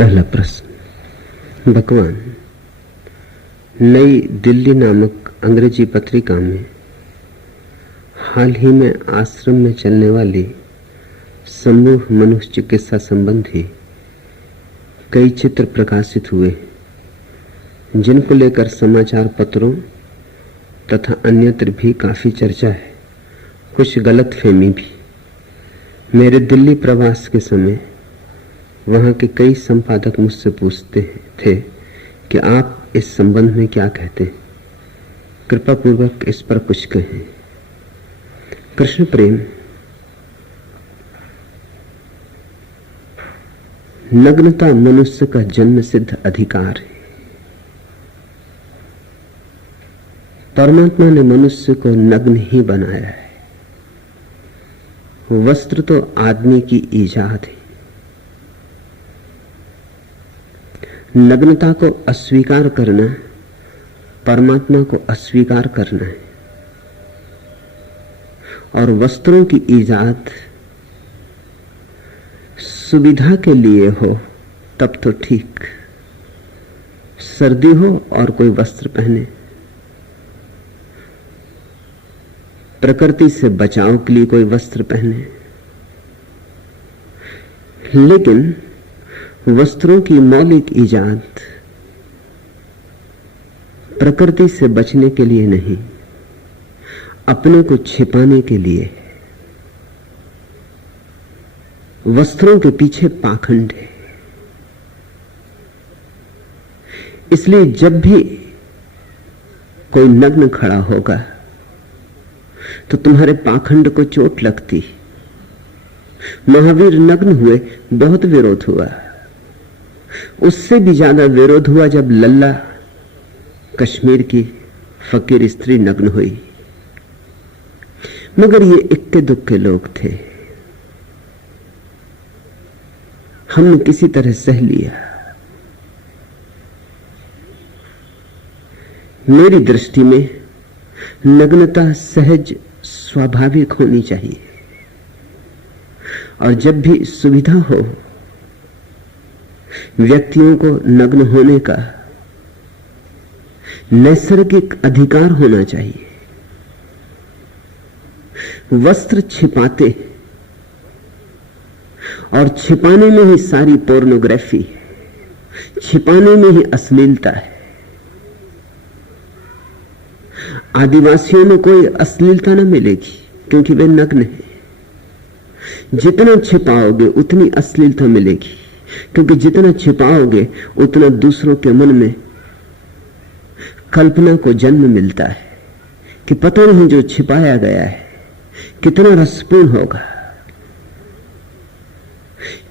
पहला प्रश्न। भगवान, नई दिल्ली नामक अंग्रेजी पत्रिका में हाल ही में आश्रम में चलने वाली समूह मनुष्य चिकित्सा संबंधी कई चित्र प्रकाशित हुए, जिनको लेकर समाचार पत्रों तथा अन्यत्र भी काफी चर्चा है, कुछ गलतफहमी भी। मेरे दिल्ली प्रवास के समय वहां के कई संपादक मुझसे पूछते थे कि आप इस संबंध में क्या कहते हैं, कृपा पूर्वक इस पर कुछ कहें। कृष्ण प्रेम नग्नता मनुष्य का जन्म सिद्ध अधिकार है। परमात्मा ने मनुष्य को नग्न ही बनाया है। वस्त्र तो आदमी की ईजाद है। नग्नता को अस्वीकार करना परमात्मा को अस्वीकार करना है। और वस्त्रों की ईजाद सुविधा के लिए हो तब तो ठीक, सर्दी हो और कोई वस्त्र पहने, प्रकृति से बचाव के लिए कोई वस्त्र पहने, लेकिन वस्त्रों की मौलिक ईजाद प्रकृति से बचने के लिए नहीं, अपने को छिपाने के लिए। वस्त्रों के पीछे पाखंड है। इसलिए जब भी कोई नग्न खड़ा होगा तो तुम्हारे पाखंड को चोट लगती। महावीर नग्न हुए, बहुत विरोध हुआ। उससे भी ज्यादा विरोध हुआ जब लल्ला कश्मीर की फकीर स्त्री नग्न हुई। मगर ये इक्के दुक्के लोग थे, हमने किसी तरह सह लिया। मेरी दृष्टि में नग्नता सहज स्वाभाविक होनी चाहिए, और जब भी सुविधा हो व्यक्तियों को नग्न होने का नैसर्गिक अधिकार होना चाहिए। वस्त्र छिपाते और छिपाने में ही सारी पोर्नोग्राफी, छिपाने में ही अश्लीलता है। आदिवासियों में कोई अश्लीलता न मिलेगी क्योंकि वे नग्न हैं। जितना छिपाओगे उतनी अश्लीलता मिलेगी, क्योंकि जितना छिपाओगे उतना दूसरों के मन में कल्पना को जन्म मिलता है कि पता नहीं जो छिपाया गया है कितना रसपूर्ण होगा।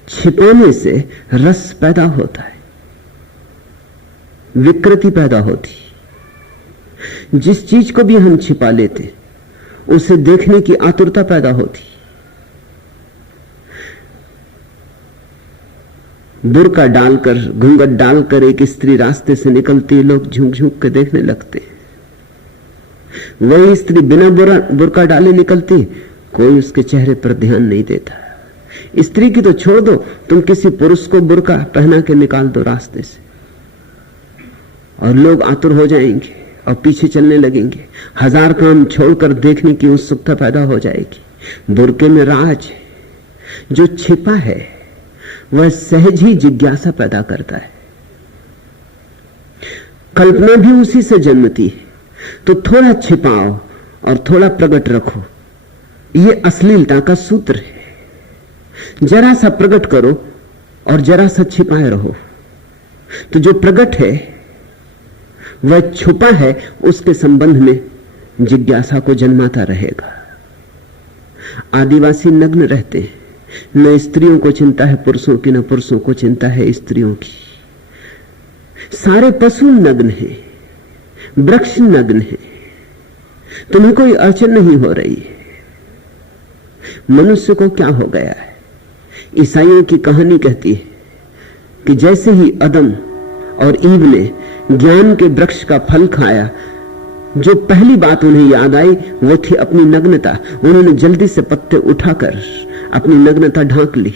छिपाने से रस पैदा होता है, विकृति पैदा होती। जिस चीज को भी हम छिपा लेते उसे देखने की आतुरता पैदा होती। बुर्का डालकर, घूंघट डालकर एक स्त्री रास्ते से निकलती, लोग झुक झुक के देखने लगते। वही स्त्री बिना बुर्का डाले निकलती, कोई उसके चेहरे पर ध्यान नहीं देता। स्त्री की तो छोड़ दो, तुम किसी पुरुष को बुर्का पहना के निकाल दो रास्ते से और लोग आतुर हो जाएंगे और पीछे चलने लगेंगे। हजार काम छोड़कर देखने की उत्सुकता पैदा हो जाएगी। बुर्के में राज है, जो छिपा है वह सहज ही जिज्ञासा पैदा करता है। कल्पना भी उसी से जन्मती है। तो थोड़ा छिपाओ और थोड़ा प्रकट रखो, यह अश्लीलता का सूत्र है। जरा सा प्रकट करो और जरा सा छिपाए रहो, तो जो प्रकट है वह छुपा है, उसके संबंध में जिज्ञासा को जन्माता रहेगा। आदिवासी नग्न रहते हैं, न स्त्रियों को चिंता है पुरुषों की, न पुरुषों को चिंता है स्त्रियों की। सारे पशु नग्न हैं, वृक्ष नग्न है, तुम्हें कोई अड़चन नहीं हो रही है। मनुष्य को क्या हो गया है? ईसाइयों की कहानी कहती है कि जैसे ही अदम और ईव ने ज्ञान के वृक्ष का फल खाया, जो पहली बात उन्हें याद आई वो थी अपनी नग्नता। उन्होंने जल्दी से पत्ते उठाकर अपनी नग्नता ढांक ली।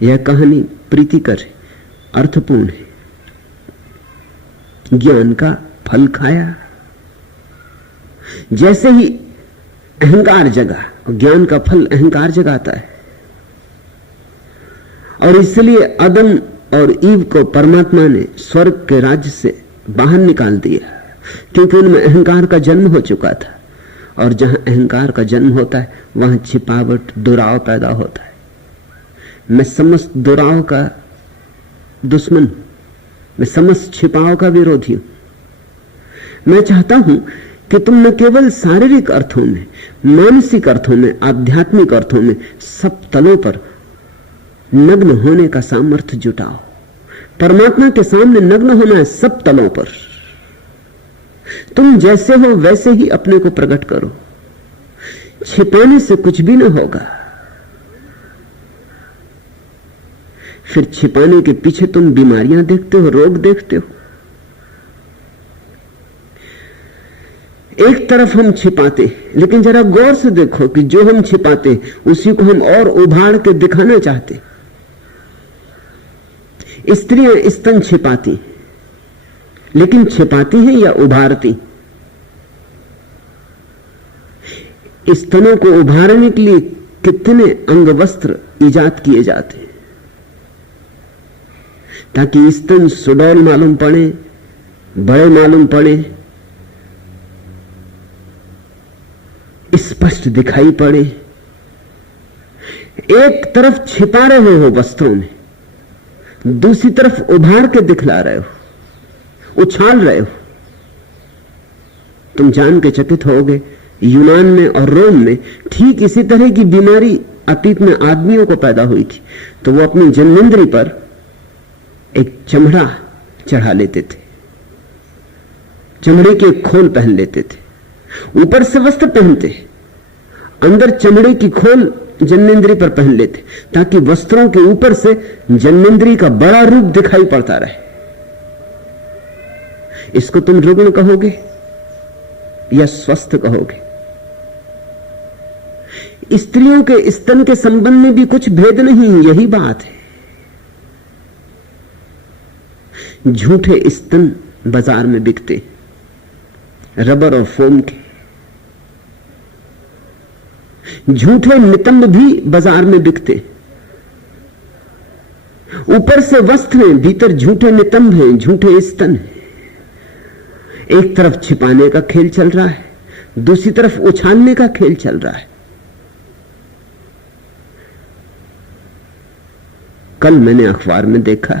यह कहानी प्रीतिकर है, अर्थपूर्ण है। ज्ञान का फल खाया, जैसे ही अहंकार जगा, ज्ञान का फल अहंकार जगाता है, और इसलिए आदम और ईव को परमात्मा ने स्वर्ग के राज्य से बाहर निकाल दिया, क्योंकि उनमें अहंकार का जन्म हो चुका था। और जहां अहंकार का जन्म होता है वहां छिपावट, दुराव पैदा होता है। मैं समस्त दुराव का दुश्मन हूं, मैं समस्त छिपाव का विरोधी हूं। मैं चाहता हूं कि तुम न केवल शारीरिक अर्थों में, मानसिक अर्थों में, आध्यात्मिक अर्थों में, सब तलों पर नग्न होने का सामर्थ्य जुटाओ। परमात्मा के सामने नग्न होना है सब तलों पर। तुम जैसे हो वैसे ही अपने को प्रकट करो, छिपाने से कुछ भी न होगा। फिर छिपाने के पीछे तुम बीमारियां देखते हो, रोग देखते हो। एक तरफ हम छिपाते, लेकिन जरा गौर से देखो कि जो हम छिपाते उसी को हम और उभाड़ के दिखाना चाहते। स्त्रियां स्तन छिपाती, लेकिन छिपाती हैं या उभारती? स्तनों को उभारने के लिए कितने अंग वस्त्र इजाद किए जाते हैं ताकि स्तन सुडौल मालूम पड़े, बड़े मालूम पड़े, स्पष्ट दिखाई पड़े। एक तरफ छिपा रहे हो वस्त्रों में, दूसरी तरफ उभार के दिखला रहे हो, उछाल रहे हो। तुम जान के चकित होगे, यूनान में और रोम में ठीक इसी तरह की बीमारी अतीत में आदमियों को पैदा हुई थी। तो वो अपनी जन्मेंद्री पर एक चमड़ा चढ़ा लेते थे, चमड़े के खोल पहन लेते थे, ऊपर से वस्त्र पहनते, अंदर चमड़े की खोल जन्मेंद्री पर पहन लेते, ताकि वस्त्रों के ऊपर से जन्मेंद्री का बड़ा रूप दिखाई पड़ता रहे। इसको तुम रुग्ण कहोगे या स्वस्थ कहोगे? स्त्रियों के स्तन के संबंध में भी कुछ भेद नहीं, यही बात है। झूठे स्तन बाजार में बिकते, रबर और फोम के। झूठे नितंब भी बाजार में बिकते। ऊपर से वस्त्र हैं, भीतर झूठे नितंब हैं, झूठे स्तन हैं। एक तरफ छिपाने का खेल चल रहा है, दूसरी तरफ उछालने का खेल चल रहा है। कल मैंने अखबार में देखा,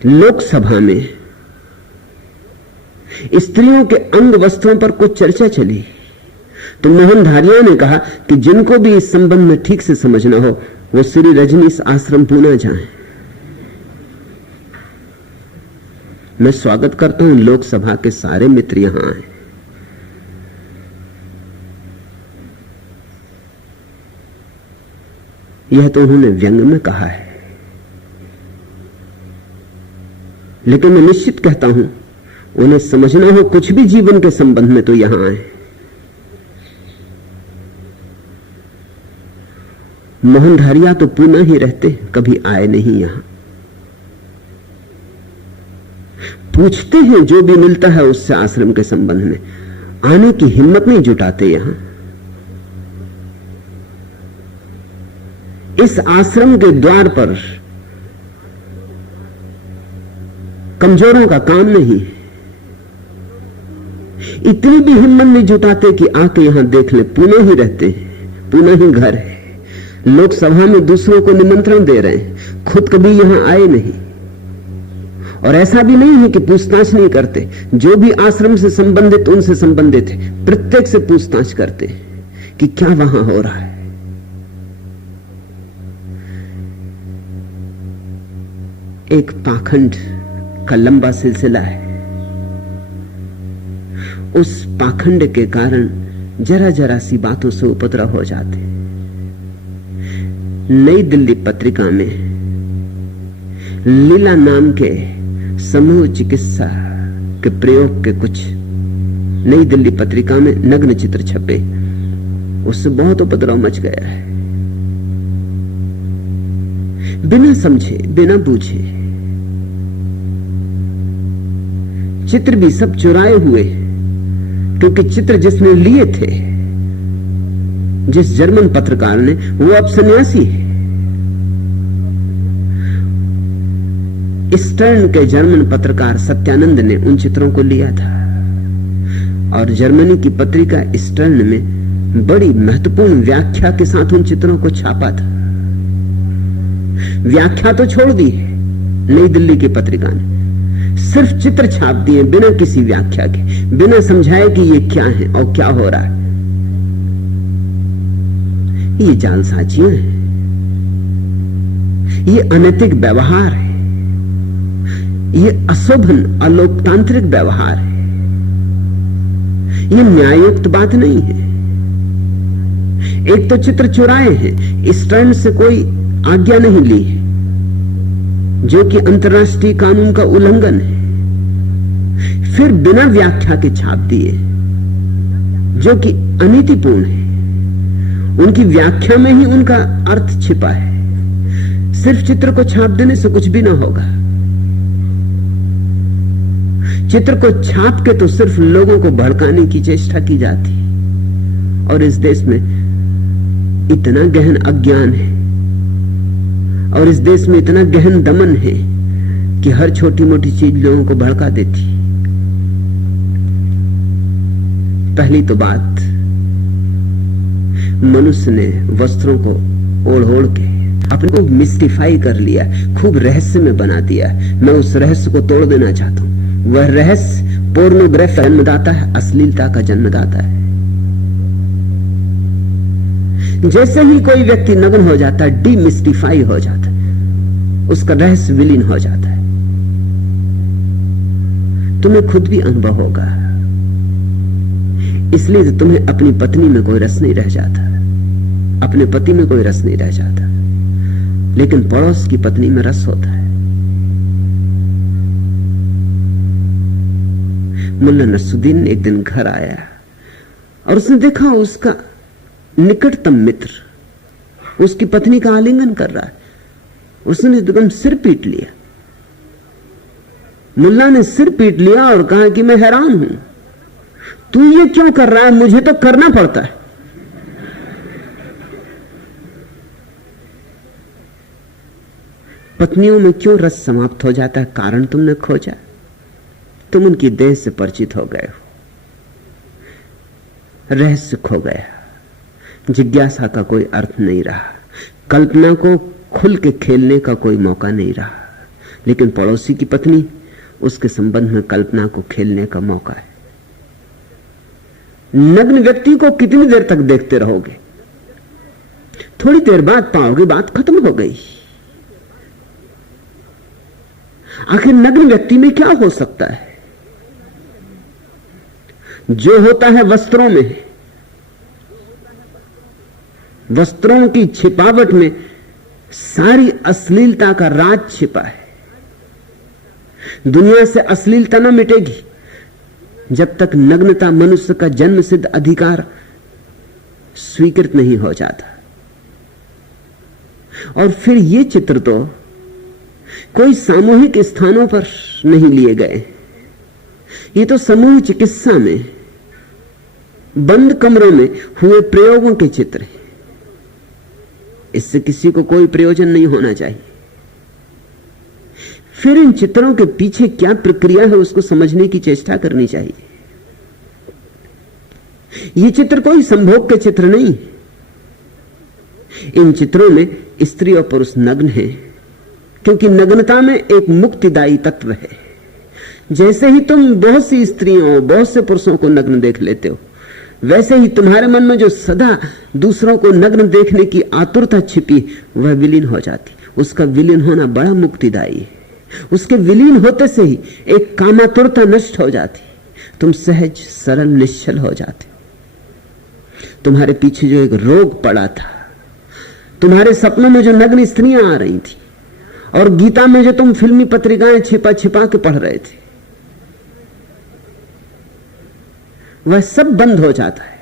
लोकसभा में स्त्रियों के अंग वस्त्रों पर कुछ चर्चा चली, तो मोहन धारिया ने कहा कि जिनको भी इस संबंध में ठीक से समझना हो वो श्री रजनीश आश्रम पूना जाएं। मैं स्वागत करता हूं, लोकसभा के सारे मित्र यहां आए। यह तो उन्होंने व्यंग में कहा है, लेकिन मैं निश्चित कहता हूं उन्हें समझना हो कुछ भी जीवन के संबंध में तो यहां आए। मोहन धारिया तो पूना ही रहते, कभी आए नहीं यहां। पूछते हैं जो भी मिलता है उससे आश्रम के संबंध में, आने की हिम्मत नहीं जुटाते यहां। इस आश्रम के द्वार पर कमजोरों का काम नहीं, इतनी भी हिम्मत नहीं जुटाते कि आके यहां देख ले। पुणे ही रहते हैं, पुणे ही घर है, लोकसभा में दूसरों को निमंत्रण दे रहे हैं, खुद कभी यहां आए नहीं। और ऐसा भी नहीं है कि पूछताछ नहीं करते, जो भी आश्रम से संबंधित उनसे संबंधित है, प्रत्येक से पूछताछ करते कि क्या वहां हो रहा है। एक पाखंड का लंबा सिलसिला है, उस पाखंड के कारण जरा जरा सी बातों से उपद्रव हो जाते। नई दिल्ली पत्रिका में लीला नाम के समूह चिकित्सा के प्रयोग के कुछ नई दिल्ली पत्रिका में नग्न चित्र छपे, उससे बहुत उपद्रव मच गया है। बिना समझे, बिना बूझे। चित्र भी सब चुराए हुए, क्योंकि चित्र जिसने लिए थे, जिस जर्मन पत्रकार ने, वो अब सन्यासी है। स्टर्न के जर्मन पत्रकार सत्यानंद ने उन चित्रों को लिया था और जर्मनी की पत्रिका स्टर्न में बड़ी महत्वपूर्ण व्याख्या के साथ उन चित्रों को छापा था। व्याख्या तो छोड़ दी नई दिल्ली की पत्रिका ने, सिर्फ चित्र छाप दिए बिना किसी व्याख्या के, बिना समझाए कि ये क्या है और क्या हो रहा है। ये जालसाजियां हैं, ये अनैतिक व्यवहार है, ये अशोभन अलोकतांत्रिक व्यवहार है, ये न्याययुक्त बात नहीं है। एक तो चित्र चुराए हैं, स्टर्न से कोई आज्ञा नहीं ली है, जो कि अंतर्राष्ट्रीय कानून का उल्लंघन है। फिर बिना व्याख्या के छाप दिए, जो कि अनीतिपूर्ण है। उनकी व्याख्या में ही उनका अर्थ छिपा है। सिर्फ चित्र को छाप देने से कुछ भी ना होगा। चित्र को छाप के तो सिर्फ लोगों को भड़काने की चेष्टा की जाती, और इस देश में इतना गहन अज्ञान है और इस देश में इतना गहन दमन है कि हर छोटी मोटी चीज लोगों को भड़का देती। पहली तो बात, मनुष्य ने वस्त्रों को ओढ़ ओढ़ के अपने को मिस्टिफाई कर लिया, खूब रहस्य में बना दिया। मैं उस रहस्य को तोड़ देना चाहता हूं। वह रहस्य पोर्नोग्राफी जन्मदाता है, अश्लीलता का जन्मदाता है। जैसे ही कोई व्यक्ति नग्न हो जाता है, डीमिस्टिफाई हो जाता है, उसका रहस्य विलीन हो जाता है। तुम्हें खुद भी अनुभव होगा, इसलिए तो तुम्हें अपनी पत्नी में कोई रस नहीं रह जाता, अपने पति में कोई रस नहीं रह जाता, लेकिन पड़ोस की पत्नी में रस होता है। मुल्ला नसरुद्दीन एक दिन घर आया और उसने देखा उसका निकटतम मित्र उसकी पत्नी का आलिंगन कर रहा है। उसने एकदम सिर पीट लिया। मुल्ला ने सिर पीट लिया और कहा कि मैं हैरान हूं, तू ये क्यों कर रहा है? मुझे तो करना पड़ता है। पत्नियों में क्यों रस समाप्त हो जाता है? कारण तुमने खोजा। तुम उनकी देह से परिचित हो गए हो, रहस्य खो गया, जिज्ञासा का कोई अर्थ नहीं रहा, कल्पना को खुल के खेलने का कोई मौका नहीं रहा। लेकिन पड़ोसी की पत्नी, उसके संबंध में कल्पना को खेलने का मौका है। नग्न व्यक्ति को कितनी देर तक देखते रहोगे? थोड़ी देर बाद पाओगे बात खत्म हो गई। आखिर नग्न व्यक्ति में क्या हो सकता है? जो होता है वस्त्रों में, वस्त्रों की छिपावट में सारी अश्लीलता का राज छिपा है। दुनिया से अश्लीलता न मिटेगी जब तक नग्नता मनुष्य का जन्म सिद्ध अधिकार स्वीकृत नहीं हो जाता। और फिर ये चित्र तो कोई सामूहिक स्थानों पर नहीं लिए गए, ये तो समूह चिकित्सा में बंद कमरों में हुए प्रयोगों के चित्र हैं। इससे किसी को कोई प्रयोजन नहीं होना चाहिए। फिर इन चित्रों के पीछे क्या प्रक्रिया है उसको समझने की चेष्टा करनी चाहिए। ये चित्र कोई संभोग के चित्र नहीं। इन चित्रों में स्त्री और पुरुष नग्न हैं, क्योंकि नग्नता में एक मुक्तिदायी तत्व है। जैसे ही तुम बहुत सी स्त्रियों, बहुत से पुरुषों को नग्न देख लेते हो, वैसे ही तुम्हारे मन में जो सदा दूसरों को नग्न देखने की आतुरता छिपी, वह विलीन हो जाती। उसका विलीन होना बड़ा मुक्तिदायी है। उसके विलीन होते से ही एक कामातुरता नष्ट हो जाती, तुम सहज सरल निश्चल हो जाते। तुम्हारे पीछे जो एक रोग पड़ा था, तुम्हारे सपनों में जो नग्न स्त्रियां आ रही थी, और गीता में जो तुम फिल्मी पत्रिकाएं छिपा छिपा के पढ़ रहे थे, वह सब बंद हो जाता है।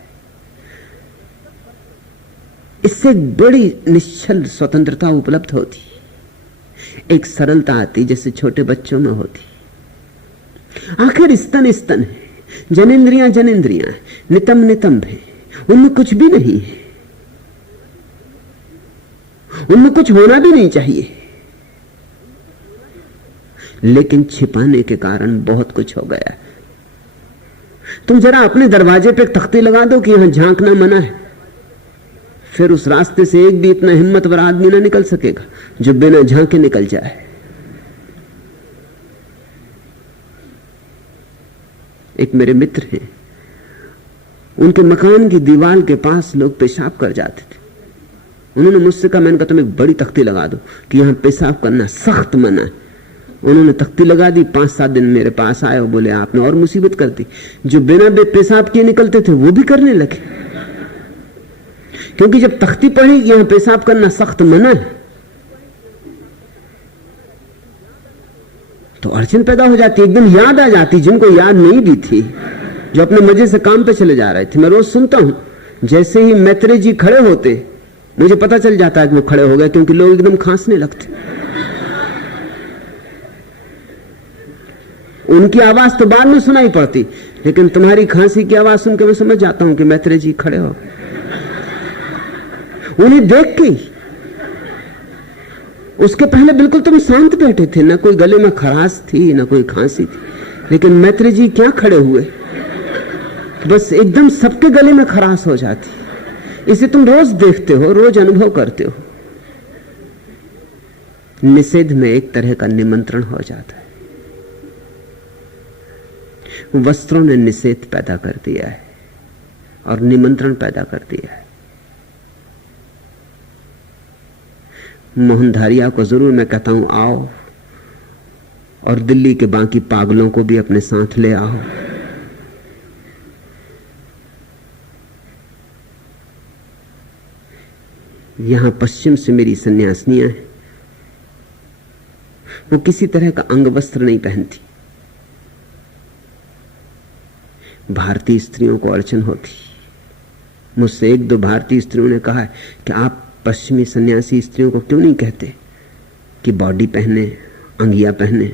इससे बड़ी निश्चल स्वतंत्रता उपलब्ध होती। एक सरलता आती जैसे छोटे बच्चों में होती। आखिर स्तन स्तन है, जनेंद्रियां जनेंद्रियां है, नितंब नितंब है, उनमें कुछ भी नहीं है, उनमें कुछ होना भी नहीं चाहिए, लेकिन छिपाने के कारण बहुत कुछ हो गया है। तुम जरा अपने दरवाजे पे तख्ती लगा दो कि यहां झांकना मना है, फिर उस रास्ते से एक भी इतना हिम्मतवर आदमी ना निकल सकेगा जो बिना झांके निकल जाए। एक मेरे मित्र हैं, उनके मकान की दीवार के पास लोग पेशाब कर जाते थे। उन्होंने मुझसे कहा, मैंने कहा तुम एक बड़ी तख्ती लगा दो कि यहां पेशाब करना सख्त मना है। उन्होंने तख्ती लगा दी। 5-7 दिन मेरे पास आए और बोले आपने और मुसीबत कर दी। जो बिना पेशाब किए निकलते थे वो भी करने लगे, क्योंकि जब तख्ती पढ़ी यहां पेशाब करना सख्त मना है तो अड़चन पैदा हो जाती, एकदम याद आ जाती जिनको याद नहीं भी थी, जो अपने मजे से काम पे चले जा रहे थे। मैं रोज सुनता हूं, जैसे ही मैत्रेय जी खड़े होते मुझे पता चल जाता है कि वो खड़े हो गए, क्योंकि लोग एकदम खांसने लगते। उनकी आवाज तो बाद में सुनाई पड़ती, लेकिन तुम्हारी खांसी की आवाज सुनकर मैं समझ जाता हूं कि मैत्रेय जी खड़े हो गए। उन्हें देख के उसके पहले बिल्कुल तुम शांत बैठे थे, ना कोई गले में खराश थी ना कोई खांसी थी, लेकिन मैत्रेय जी क्या खड़े हुए, बस एकदम सबके गले में खराश हो जाती। इसे तुम रोज देखते हो, रोज अनुभव करते हो। निषेध में एक तरह का निमंत्रण हो जाता है। वस्त्रों ने निषेध पैदा कर दिया है और निमंत्रण पैदा कर दिया है। मोहनधारिया को जरूर मैं कहता हूं आओ, और दिल्ली के बाकी पागलों को भी अपने साथ ले आओ। यहां पश्चिम से मेरी सन्यासिनियां हैं, वो किसी तरह का अंग वस्त्र नहीं पहनती। भारतीय स्त्रियों को अड़चन होती। मुझसे 1-2 भारतीय स्त्रियों ने कहा है कि आप पश्चिमी सन्यासी स्त्रियों को क्यों नहीं कहते कि बॉडी पहने, अंगिया पहने।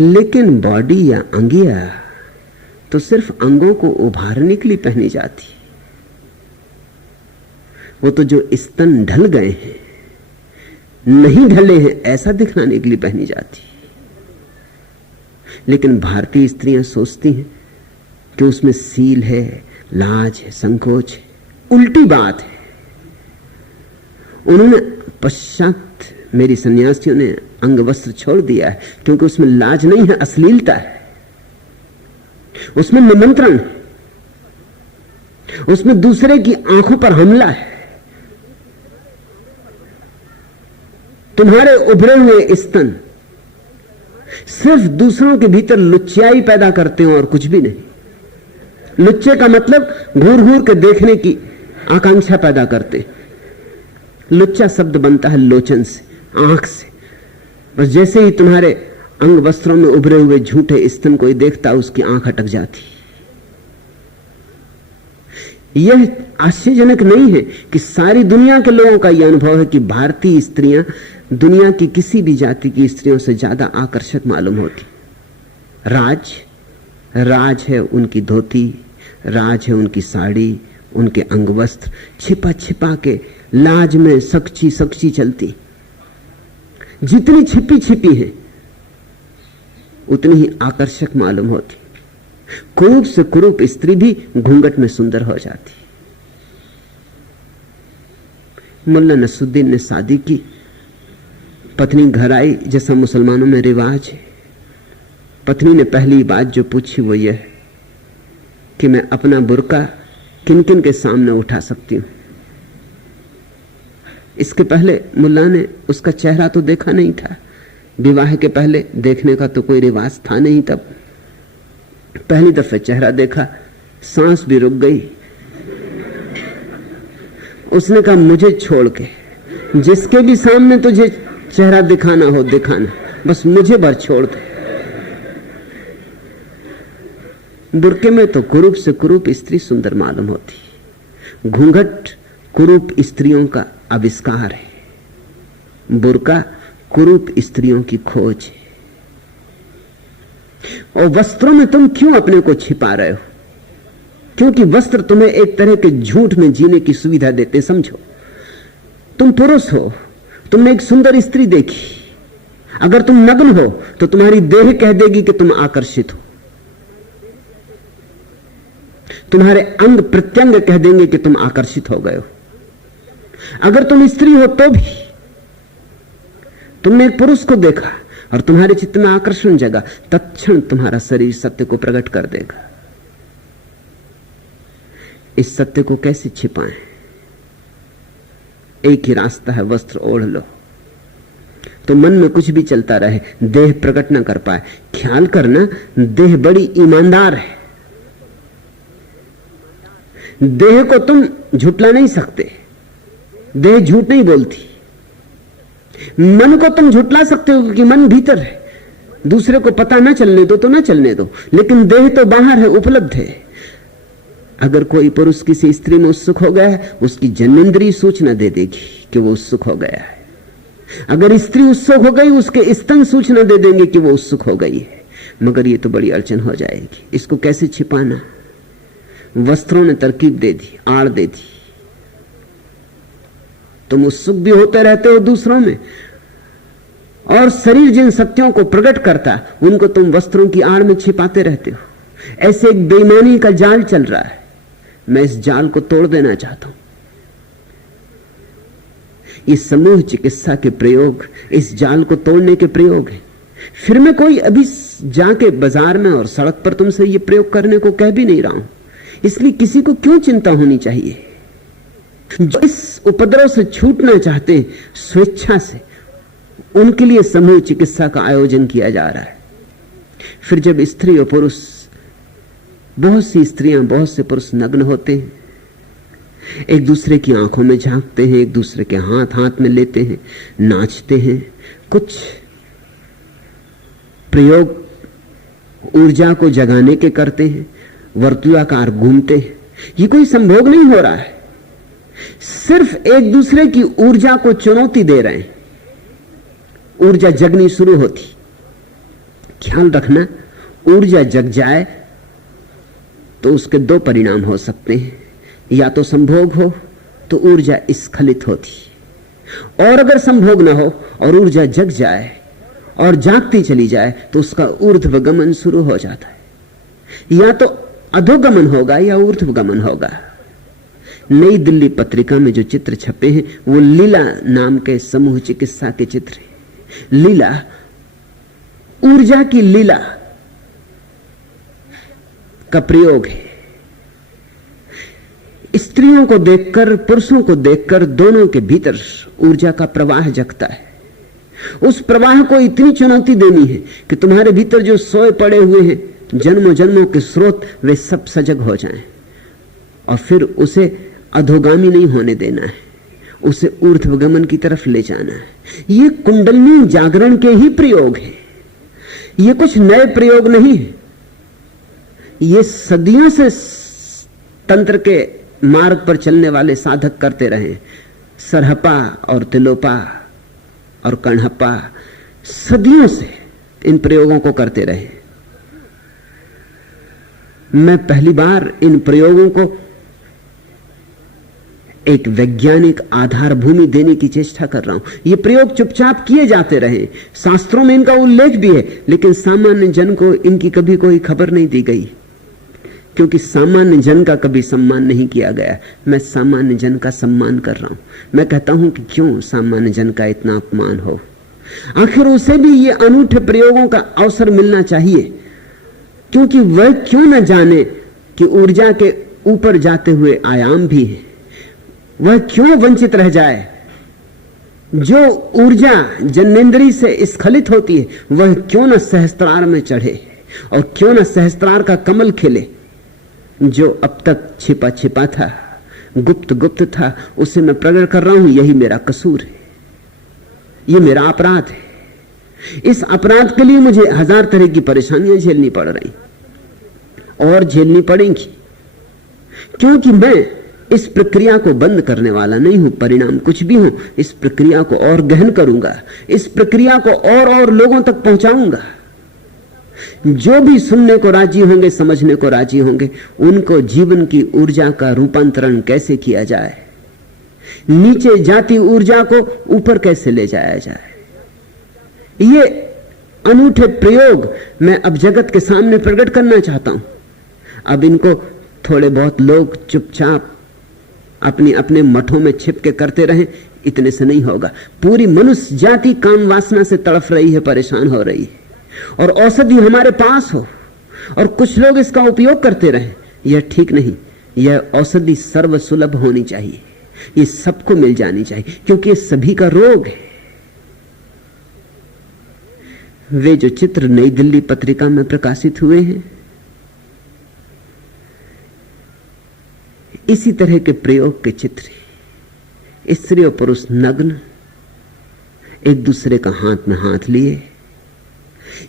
लेकिन बॉडी या अंगिया तो सिर्फ अंगों को उभारने के लिए पहनी जाती, वो तो जो स्तन ढल गए हैं, नहीं ढले हैं ऐसा दिखलाने के लिए पहनी जाती। लेकिन भारतीय स्त्रियां सोचती हैं कि उसमें सील है, लाज है, संकोच है। उल्टी बात है। उन्होंने पश्चात मेरी सन्यासियों ने अंग वस्त्र छोड़ दिया है, क्योंकि उसमें लाज नहीं है, अश्लीलता है, उसमें निमंत्रण है, उसमें दूसरे की आंखों पर हमला है। तुम्हारे उभरे हुए स्तन सिर्फ दूसरों के भीतर लुच्चाई पैदा करते हैं और कुछ भी नहीं। लुच्चे का मतलब घूर घूर के देखने की आकांक्षा पैदा करते। लुच्चा शब्द बनता है लोचन से, आंख से। बस जैसे ही तुम्हारे अंग वस्त्रों में उभरे हुए झूठे स्तन कोई देखता, उसकी आंख अटक जाती। यह आश्चर्यजनक नहीं है कि सारी दुनिया के लोगों का यह अनुभव है कि भारतीय स्त्रियां दुनिया की किसी भी जाति की स्त्रियों से ज्यादा आकर्षक मालूम होती। राज है उनकी धोती, राज है उनकी साड़ी, उनके अंग वस्त्र। छिपा छिपा के लाज में सक्ची सक्ची चलती। जितनी छिपी छिपी है उतनी ही आकर्षक मालूम होती। कुरूप से कुरूप स्त्री भी घूंघट में सुंदर हो जाती। मुल्ला नसरुद्दीन ने शादी की, पत्नी घर आई, जैसा मुसलमानों में रिवाज है। पत्नी ने पहली बात जो पूछी वो यह कि मैं अपना बुर्का किन किन के सामने उठा सकती हूं। इसके पहले मुल्ला ने उसका चेहरा तो देखा नहीं था। विवाह के पहले देखने का तो कोई रिवाज था नहीं। तब पहली दफे चेहरा देखा, सांस भी रुक गई। उसने कहा मुझे छोड़ के जिसके भी सामने तुझे चेहरा दिखाना हो दिखाना, बस मुझे भर छोड़ दे। बुर्के में तो कुरूप से कुरूप स्त्री सुंदर मालूम होती। घूंघट कुरूप स्त्रियों का आविष्कार है। बुर्का कुरूप स्त्रियों की खोज है। और वस्त्रों में तुम क्यों अपने को छिपा रहे हो? क्योंकि वस्त्र तुम्हें एक तरह के झूठ में जीने की सुविधा देते। समझो, तुम पुरुष हो, तुमने एक सुंदर स्त्री देखी, अगर तुम नग्न हो तो तुम्हारी देह कह देगी कि तुम आकर्षित हो, तुम्हारे अंग प्रत्यंग कह देंगे कि तुम आकर्षित हो गए हो। अगर तुम स्त्री हो तो भी तुमने एक पुरुष को देखा और तुम्हारे चित्त में आकर्षण जगा, तत्क्षण तुम्हारा शरीर सत्य को प्रकट कर देगा। इस सत्य को कैसे छिपाएं? एक ही रास्ता है, वस्त्र ओढ़ लो। तो मन में कुछ भी चलता रहे, देह प्रकट न कर पाए। ख्याल करना, देह बड़ी ईमानदार है। देह को तुम झुटला नहीं सकते, देह झूठ नहीं बोलती। मन को तुम झुटला सकते हो क्योंकि मन भीतर है, दूसरे को पता न चलने दो तो न चलने दो, लेकिन देह तो बाहर है, उपलब्ध है। अगर कोई पुरुष किसी स्त्री में उत्सुक हो गया है, उसकी जन्मेंद्रीय सूचना दे देगी कि वो उत्सुक हो गया है। अगर स्त्री उत्सुक हो गई, उसके स्तन सूचना दे देंगे कि वो उत्सुक हो गई है। मगर ये तो बड़ी अड़चन हो जाएगी। इसको कैसे छिपाना? वस्त्रों ने तरकीब दे दी, आड़ दे दी। तुम उत्सुक भी होते रहते हो दूसरों में, और शरीर जिन सत्यों को प्रकट करता उनको तुम वस्त्रों की आड़ में छिपाते रहते हो। ऐसे एक बेईमानी का जाल चल रहा है। मैं इस जाल को तोड़ देना चाहता हूं। ये समूह चिकित्सा के प्रयोग इस जाल को तोड़ने के प्रयोग हैं। फिर मैं कोई अभी जाके बाजार में और सड़क पर तुमसे ये प्रयोग करने को कह भी नहीं रहा हूं, इसलिए किसी को क्यों चिंता होनी चाहिए। जो इस उपद्रव से छूटना चाहते हैं स्वेच्छा से, उनके लिए समूह चिकित्सा का आयोजन किया जा रहा है। फिर जब स्त्री और पुरुष, बहुत सी स्त्रियां, बहुत से पुरुष नग्न होते हैं, एक दूसरे की आंखों में झांकते हैं, एक दूसरे के हाथ हाथ में लेते हैं, नाचते हैं, कुछ प्रयोग ऊर्जा को जगाने के करते हैं, वर्तुलाकार घूमते हैं। ये कोई संभोग नहीं हो रहा है, सिर्फ एक दूसरे की ऊर्जा को चुनौती दे रहे हैं। ऊर्जा जगनी शुरू होती। ख्याल रखना, ऊर्जा जग जाए तो उसके दो परिणाम हो सकते हैं। या तो संभोग हो तो ऊर्जा स्खलित होती, और अगर संभोग ना हो और ऊर्जा जग जाए और जागती चली जाए तो उसका ऊर्ध्वगमन शुरू हो जाता है। या तो अधोगमन होगा या ऊर्ध्वगमन होगा। नई दिल्ली पत्रिका में जो चित्र छपे हैं वो लीला नाम के समूह चिकित्सा के चित्र हैं। लीला, ऊर्जा की लीला का प्रयोग है। स्त्रियों को देखकर, पुरुषों को देखकर दोनों के भीतर ऊर्जा का प्रवाह जगता है। उस प्रवाह को इतनी चुनौती देनी है कि तुम्हारे भीतर जो सोए पड़े हुए हैं जन्मों जन्मों के स्रोत, वे सब सजग हो जाएं, और फिर उसे अधोगामी नहीं होने देना है, उसे ऊर्ध्वगमन की तरफ ले जाना है। ये कुंडलिनी जागरण के ही प्रयोग है, ये कुछ नए प्रयोग नहीं है। ये सदियों से तंत्र के मार्ग पर चलने वाले साधक करते रहे। सरहपा और तिलोपा और कणहप्पा सदियों से इन प्रयोगों को करते रहे। मैं पहली बार इन प्रयोगों को एक वैज्ञानिक आधार भूमि देने की चेष्टा कर रहा हूं। ये प्रयोग चुपचाप किए जाते रहे, शास्त्रों में इनका उल्लेख भी है, लेकिन सामान्य जन को इनकी कभी कोई खबर नहीं दी गई, क्योंकि सामान्य जन का कभी सम्मान नहीं किया गया। मैं सामान्य जन का सम्मान कर रहा हूं। मैं कहता हूं कि क्यों सामान्य जन का इतना अपमान हो, आखिर उसे भी ये अनूठे प्रयोगों का अवसर मिलना चाहिए, क्योंकि वह क्यों न जाने कि ऊर्जा के ऊपर जाते हुए आयाम भी है। वह क्यों वंचित रह जाए। जो ऊर्जा जन्मेंद्री से स्खलित होती है वह क्यों न सहस्त्रार में चढ़े, और क्यों न सहस्त्रार का कमल खिले। जो अब तक छिपा छिपा था, गुप्त गुप्त था, उसे मैं प्रकट कर रहा हूं। यही मेरा कसूर है, यह मेरा अपराध है। इस अपराध के लिए मुझे हजार तरह की परेशानियां झेलनी पड़ रही और झेलनी पड़ेंगी, क्योंकि मैं इस प्रक्रिया को बंद करने वाला नहीं हूं, परिणाम कुछ भी हो, इस प्रक्रिया को और गहन करूंगा, इस प्रक्रिया को और लोगों तक पहुंचाऊंगा। जो भी सुनने को राजी होंगे, समझने को राजी होंगे, उनको जीवन की ऊर्जा का रूपांतरण कैसे किया जाए, नीचे जाती ऊर्जा को ऊपर कैसे ले जाया जाए, ये अनूठे प्रयोग मैं अब जगत के सामने प्रकट करना चाहता हूं। अब इनको थोड़े बहुत लोग चुपचाप अपनी अपने मठों में छिप के करते रहें, इतने से नहीं होगा। पूरी मनुष्य जाति काम वासना से तड़फ रही है, परेशान हो रही है, और औषधि हमारे पास हो और कुछ लोग इसका उपयोग करते रहें, यह ठीक नहीं। यह औषधि सर्वसुलभ होनी चाहिए, ये सबको मिल जानी चाहिए, क्योंकि ये सभी का रोग है। वे जो चित्र नई दिल्ली पत्रिका में प्रकाशित हुए हैं, इसी तरह के प्रयोग के चित्र। स्त्री और पुरुष नग्न एक दूसरे का हाथ में हाथ लिए,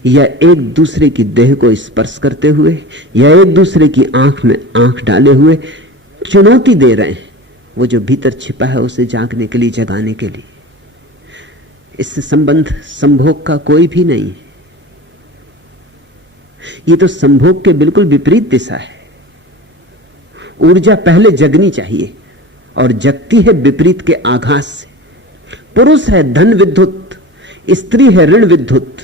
या एक दूसरे की देह को स्पर्श करते हुए, या एक दूसरे की आंख में आंख डाले हुए चुनौती दे रहे हैं वो जो भीतर छिपा है उसे जागने के लिए, जगाने के लिए। इससे संबंध संभोग का कोई भी नहीं है। ये तो संभोग के बिल्कुल विपरीत दिशा है। ऊर्जा पहले जगनी चाहिए और जगती है विपरीत के आघात से। पुरुष है धन विद्युत, स्त्री है ऋण विद्युत,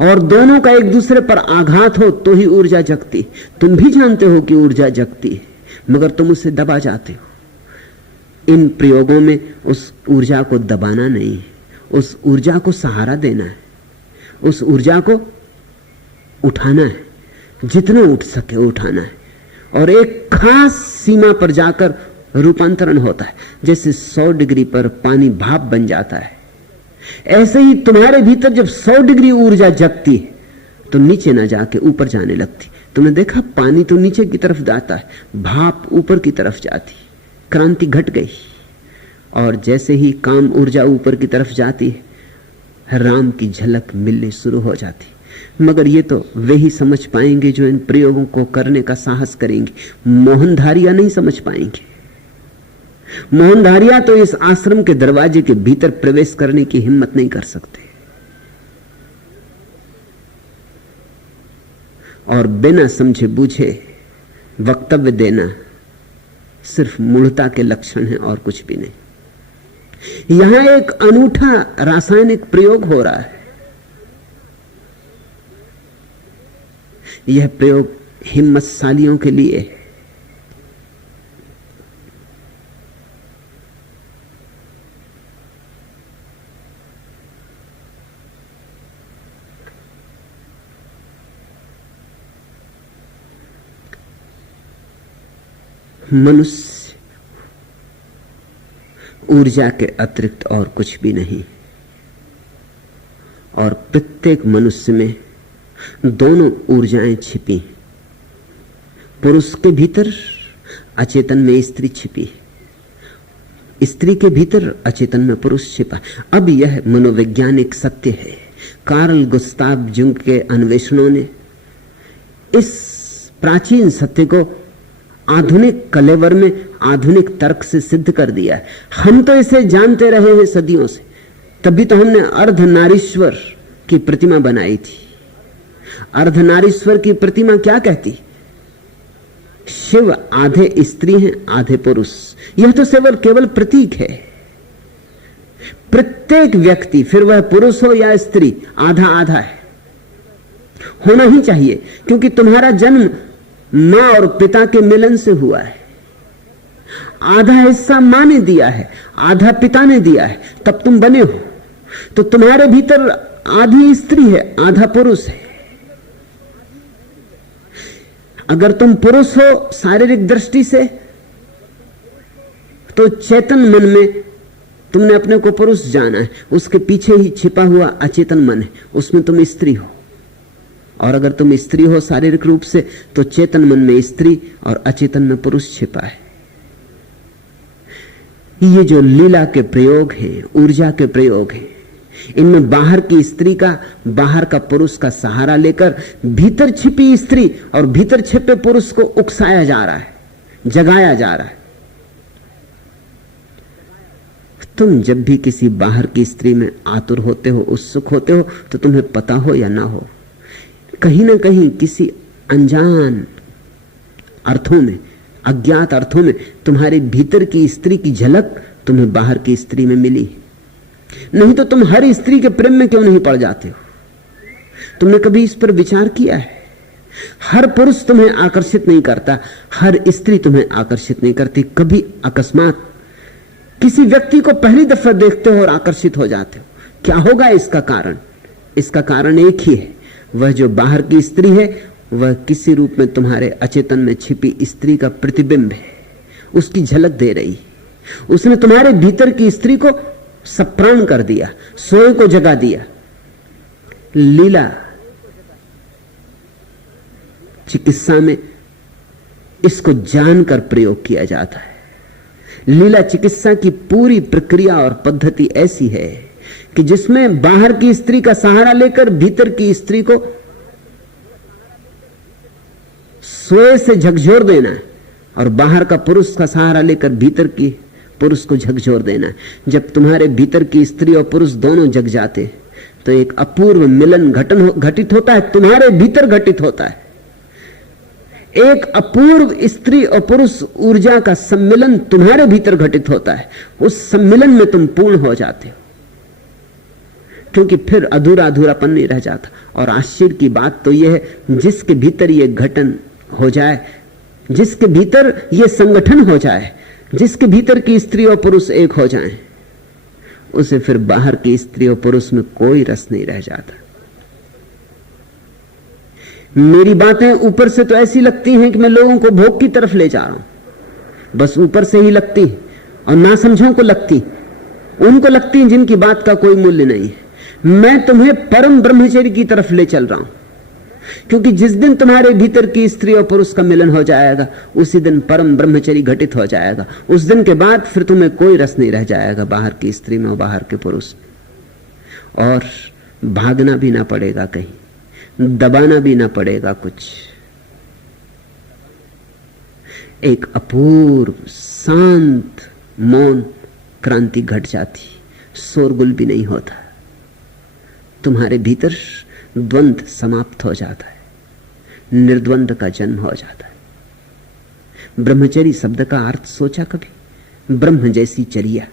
और दोनों का एक दूसरे पर आघात हो तो ही ऊर्जा जगती। तुम भी जानते हो कि ऊर्जा जगती है, मगर तुम उसे दबा जाते हो। इन प्रयोगों में उस ऊर्जा को दबाना नहीं है, उस ऊर्जा को सहारा देना है, उस ऊर्जा को उठाना है, जितना उठ सके उठाना है, और एक खास सीमा पर जाकर रूपांतरण होता है। जैसे 100 डिग्री पर पानी भाप बन जाता है, ऐसे ही तुम्हारे भीतर जब 100 डिग्री ऊर्जा जगती है तो नीचे ना जाके ऊपर जाने लगती। तुमने देखा पानी तो नीचे की तरफ जाता है, भाप ऊपर की तरफ जाती, क्रांति घट गई। और जैसे ही काम ऊर्जा ऊपर की तरफ जाती है, राम की झलक मिलनी शुरू हो जाती। मगर ये तो वे ही समझ पाएंगे जो इन प्रयोगों को करने का साहस करेंगे। मोहनधारिया नहीं समझ पाएंगे। मोहनधारिया तो इस आश्रम के दरवाजे के भीतर प्रवेश करने की हिम्मत नहीं कर सकते, और बिना समझे बूझे वक्तव्य देना सिर्फ मूढ़ता के लक्षण है और कुछ भी नहीं। यहां एक अनूठा रासायनिक प्रयोग हो रहा है। यह प्रयोग हिम्मतशालियों के लिए है। मनुष्य ऊर्जा के अतिरिक्त और कुछ भी नहीं, और प्रत्येक मनुष्य में दोनों ऊर्जाएं छिपी। पुरुष के भीतर अचेतन में स्त्री छिपी, स्त्री के भीतर अचेतन में पुरुष छिपा। अब यह मनोवैज्ञानिक सत्य है। कार्ल गुस्ताव जुंग के अन्वेषणों ने इस प्राचीन सत्य को आधुनिक कलेवर में आधुनिक तर्क से सिद्ध कर दिया है। हम तो इसे जानते रहे हैं सदियों से, तभी तो हमने अर्धनारीश्वर की प्रतिमा बनाई थी। अर्धनारीश्वर की प्रतिमा क्या कहती? शिव आधे स्त्री हैं, आधे पुरुष। यह तो केवल प्रतीक है। प्रत्येक व्यक्ति, फिर वह पुरुष हो या स्त्री, आधा आधा है, होना ही चाहिए, क्योंकि तुम्हारा जन्म मां और पिता के मिलन से हुआ है। आधा हिस्सा मां ने दिया है, आधा पिता ने दिया है, तब तुम बने हो। तो तुम्हारे भीतर आधी स्त्री है, आधा पुरुष है। अगर तुम पुरुष हो शारीरिक दृष्टि से, तो चेतन मन में तुमने अपने को पुरुष जाना है, उसके पीछे ही छिपा हुआ अचेतन मन है, उसमें तुम स्त्री हो। और अगर तुम स्त्री हो शारीरिक रूप से, तो चेतन मन में स्त्री और अचेतन में पुरुष छिपा है। ये जो लीला के प्रयोग हैं, ऊर्जा के प्रयोग हैं, इनमें बाहर की स्त्री का, बाहर का पुरुष का सहारा लेकर भीतर छिपी स्त्री और भीतर छिपे पुरुष को उकसाया जा रहा है, जगाया जा रहा है। तुम जब भी किसी बाहर की स्त्री में आतुर होते हो, उत्सुक होते हो, तो तुम्हें पता हो या ना हो, कहीं ना कहीं किसी अनजान अर्थों में, अज्ञात अर्थों में तुम्हारे भीतर की स्त्री की झलक तुम्हें बाहर की स्त्री में मिली। नहीं तो तुम हर स्त्री के प्रेम में क्यों नहीं पड़ जाते हो? तुमने कभी इस पर विचार किया है? हर पुरुष तुम्हें आकर्षित नहीं करता, हर स्त्री तुम्हें आकर्षित नहीं करती। कभी अकस्मात किसी व्यक्ति को पहली दफा देखते हो और आकर्षित हो जाते हो। क्या होगा इसका कारण? इसका कारण एक ही है, वह जो बाहर की स्त्री है वह किसी रूप में तुम्हारे अचेतन में छिपी स्त्री का प्रतिबिंब है, उसकी झलक दे रही। उसने तुम्हारे भीतर की स्त्री को सप्राण कर दिया, सोए को जगा दिया। लीला चिकित्सा में इसको जानकर प्रयोग किया जाता है। लीला चिकित्सा की पूरी प्रक्रिया और पद्धति ऐसी है कि जिसमें बाहर की स्त्री का सहारा लेकर भीतर की स्त्री को सोए से झकझोर देना है, और बाहर का पुरुष का सहारा लेकर भीतर की पुरुष को झकझोर देना है। जब तुम्हारे भीतर की स्त्री और पुरुष दोनों जग जाते तो एक अपूर्व मिलन घटित होता है, तुम्हारे भीतर घटित होता है। एक अपूर्व स्त्री और पुरुष ऊर्जा का सम्मिलन तुम्हारे भीतर घटित होता है। उस सम्मिलन में तुम पूर्ण हो जाते हो, क्योंकि फिर अधूरा अधूरापन नहीं रह जाता। और आश्चर्य की बात तो यह है, जिसके भीतर यह घटन हो जाए, जिसके भीतर यह संगठन हो जाए, जिसके भीतर की स्त्री और पुरुष एक हो जाएं, उसे फिर बाहर की स्त्री और पुरुष में कोई रस नहीं रह जाता। मेरी बातें ऊपर से तो ऐसी लगती हैं कि मैं लोगों को भोग की तरफ ले जा रहा हूं, बस ऊपर से ही लगती, और ना समझों को लगती, उनको लगती जिनकी बात का कोई मूल्य नहीं है। मैं तुम्हें परम ब्रह्मचर्य की तरफ ले चल रहा हूं, क्योंकि जिस दिन तुम्हारे भीतर की स्त्री और पुरुष का मिलन हो जाएगा, उसी दिन परम ब्रह्मचर्य घटित हो जाएगा। उस दिन के बाद फिर तुम्हें कोई रस नहीं रह जाएगा बाहर की स्त्री में और बाहर के पुरुष में, और भागना भी ना पड़ेगा, कहीं दबाना भी ना पड़ेगा कुछ। एक अपूर्व शांत मौन क्रांति घट जाती, शोरगुल भी नहीं होता, तुम्हारे भीतर द्वंद्व समाप्त हो जाता है, निर्द्वंद का जन्म हो जाता है। ब्रह्मचर्य शब्द का अर्थ सोचा कभी? ब्रह्म जैसी चर्या।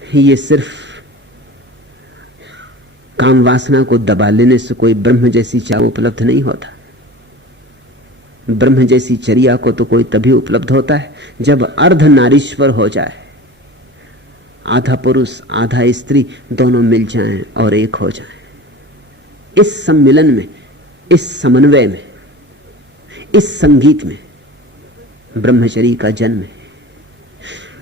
ये सिर्फ काम वासना को दबा लेने से कोई ब्रह्म जैसी चाह उपलब्ध नहीं होता। ब्रह्म जैसी चर्या को तो कोई तभी उपलब्ध होता है जब अर्ध नारीश्वर हो जाए, आधा पुरुष आधा स्त्री दोनों मिल जाएं और एक हो जाएं। इस सम्मिलन में, इस समन्वय में, इस संगीत में ब्रह्मचर्य का जन्म है।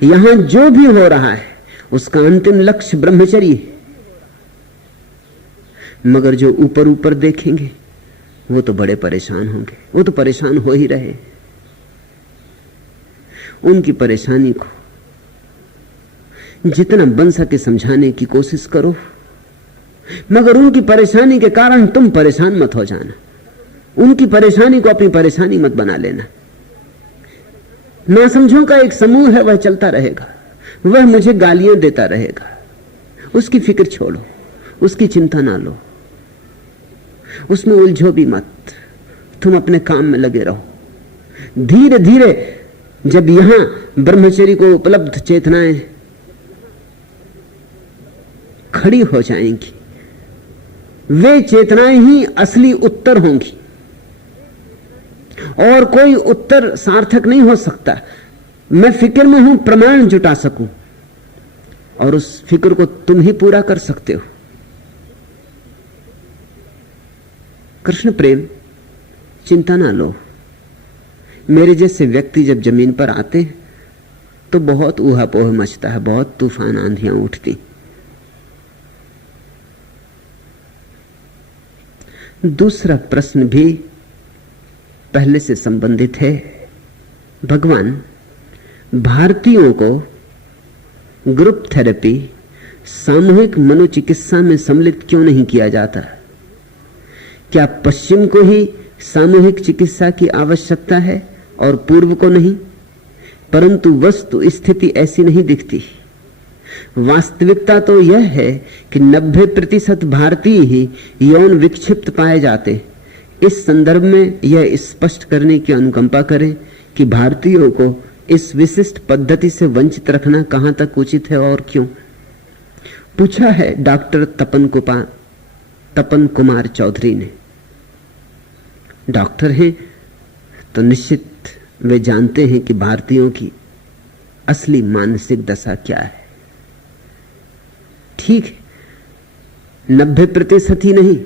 यहां जो भी हो रहा है उसका अंतिम लक्ष्य ब्रह्मचर्य है। मगर जो ऊपर ऊपर देखेंगे वो तो बड़े परेशान होंगे, वो तो परेशान हो ही रहे। उनकी परेशानी को जितना बन सके समझाने की कोशिश करो, मगर उनकी परेशानी के कारण तुम परेशान मत हो जाना। उनकी परेशानी को अपनी परेशानी मत बना लेना। नासमझों का एक समूह है, वह चलता रहेगा, वह मुझे गालियां देता रहेगा, उसकी फिक्र छोड़ो, उसकी चिंता ना लो, उसमें उलझो भी मत, तुम अपने काम में लगे रहो। धीरे धीरे जब यहां ब्रह्मचर्य को उपलब्ध चेतनाएं खड़ी हो जाएंगी, वे चेतनाएं ही असली उत्तर होंगी, और कोई उत्तर सार्थक नहीं हो सकता। मैं फिक्र में हूं प्रमाण जुटा सकूं, और उस फिक्र को तुम ही पूरा कर सकते हो। कृष्ण प्रेम, चिंता ना लो। मेरे जैसे व्यक्ति जब जमीन पर आते हैं तो बहुत ऊहापोह मचता है, बहुत तूफान आंधियां उठती। दूसरा प्रश्न भी पहले से संबंधित है। भगवान, भारतीयों को ग्रुप थेरेपी, सामूहिक मनोचिकित्सा में सम्मिलित क्यों नहीं किया जाता? क्या पश्चिम को ही सामूहिक चिकित्सा की आवश्यकता है और पूर्व को नहीं? परंतु वस्तु स्थिति ऐसी नहीं दिखती। वास्तविकता तो यह है कि 90% भारतीय ही यौन विक्षिप्त पाए जाते। इस संदर्भ में यह स्पष्ट करने की अनुकंपा करें कि भारतीयों को इस विशिष्ट पद्धति से वंचित रखना कहां तक उचित है और क्यों। पूछा है डॉक्टर तपन कुमार चौधरी ने। डॉक्टर हैं तो निश्चित वे जानते हैं कि भारतीयों की असली मानसिक दशा क्या है। ठीक है, 90% ही नहीं,